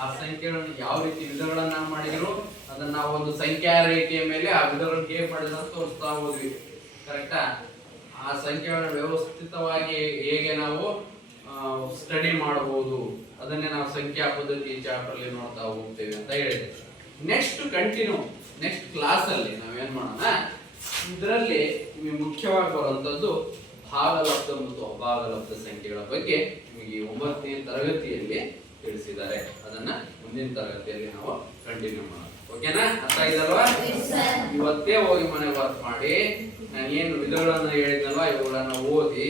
ಆ ಸಂಖ್ಯೆಗಳನ್ನು ಯಾವ ರೀತಿ ವಿಧಗಳನ್ನ ಮಾಡಿದ್ರು, ಅದನ್ನ ನಾವು ಒಂದು ಸಂಖ್ಯಾ ರೇಖೆಯ ಮೇಲೆ ಆ ವಿಧಗಳನ್ನು ಹೇಗೆ ಮಾಡಿದ್ರು ಅಂತ ತೋರಿಸ್ತಾ ಹೋದ್ವಿ. ಕರೆಕ್ಟಾ? ಆ ಸಂಖ್ಯೆಗಳನ್ನು ವ್ಯವಸ್ಥಿತವಾಗಿ ಹೇಗೆ ನಾವು ಸ್ಟಡಿ ಮಾಡಬಹುದು, ಅದನ್ನೇ ನಾವು ಸಂಖ್ಯಾ ಪದ್ಧತಿ ಚಾಪ್ಟರ್ ಅಲ್ಲಿ ನೋಡ್ತಾ ಹೋಗ್ತೇವೆ ಅಂತ ಹೇಳಿದೆ. ನೆಕ್ಸ್ಟ್ ಕ್ಲಾಸ್ ಅಲ್ಲಿ ನಾವೇನ್ ಮಾಡೋಣ, ಇದರಲ್ಲಿ ನಿಮಗೆ ಮುಖ್ಯವಾಗಿ ಬರುವಂತದ್ದು ಭಾಗಲಬ್ಧ ಮತ್ತು ಅಭಾಗಲಬ್ಧ ಸಂಖ್ಯೆಗಳ ಬಗ್ಗೆ ನಿಮಗೆ 9ನೇ ತರಗತಿಯಲ್ಲಿ ತಿಳಿಸಿದ್ದಾರೆ. ಅದನ್ನ ಮುಂದಿನ ತರಗತಿಯಲ್ಲಿ ನಾವು ಕಂಟಿನ್ಯೂ ಮಾಡೋಣ. ಓಕೆನಾ? ಅರ್ಥ ಆಗಿದಲ್ವಾ? ಇವತ್ತೇ ಹೋಗಿ ಮನೆ ವರ್ಕ್ ಮಾಡಿ, ನಾನು ಏನು ವಿಧಗಳನ್ನ ಹೇಳಿದ್ನಲ್ವಾ ಇವುಗಳನ್ನ ಓದಿ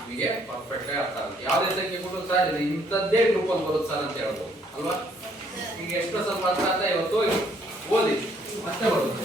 ನಿಮಗೆ ಪರ್ಫೆಕ್ಟ್ ಆಗಿ ಅರ್ಥ ಆಗುತ್ತೆ. ಯಾವುದೇ ಸಂಖ್ಯೆ ಕೊಟ್ಟು ಸರ್ ಇದು ಇಂಥದ್ದೇ ಗ್ರೂಪ್ ಅಲ್ಲಿ ಬರುತ್ತೆ ಸರ್ ಅಂತ ಹೇಳ್ಬೋದು ಅಲ್ವಾ? ಈಗ ಎಷ್ಟು ಸ್ವಲ್ಪ ಅರ್ಥ ಆಗ್ತಾ ಇವತ್ತು ಓದಿ ಮತ್ತೆ ಬರುತ್ತೆ.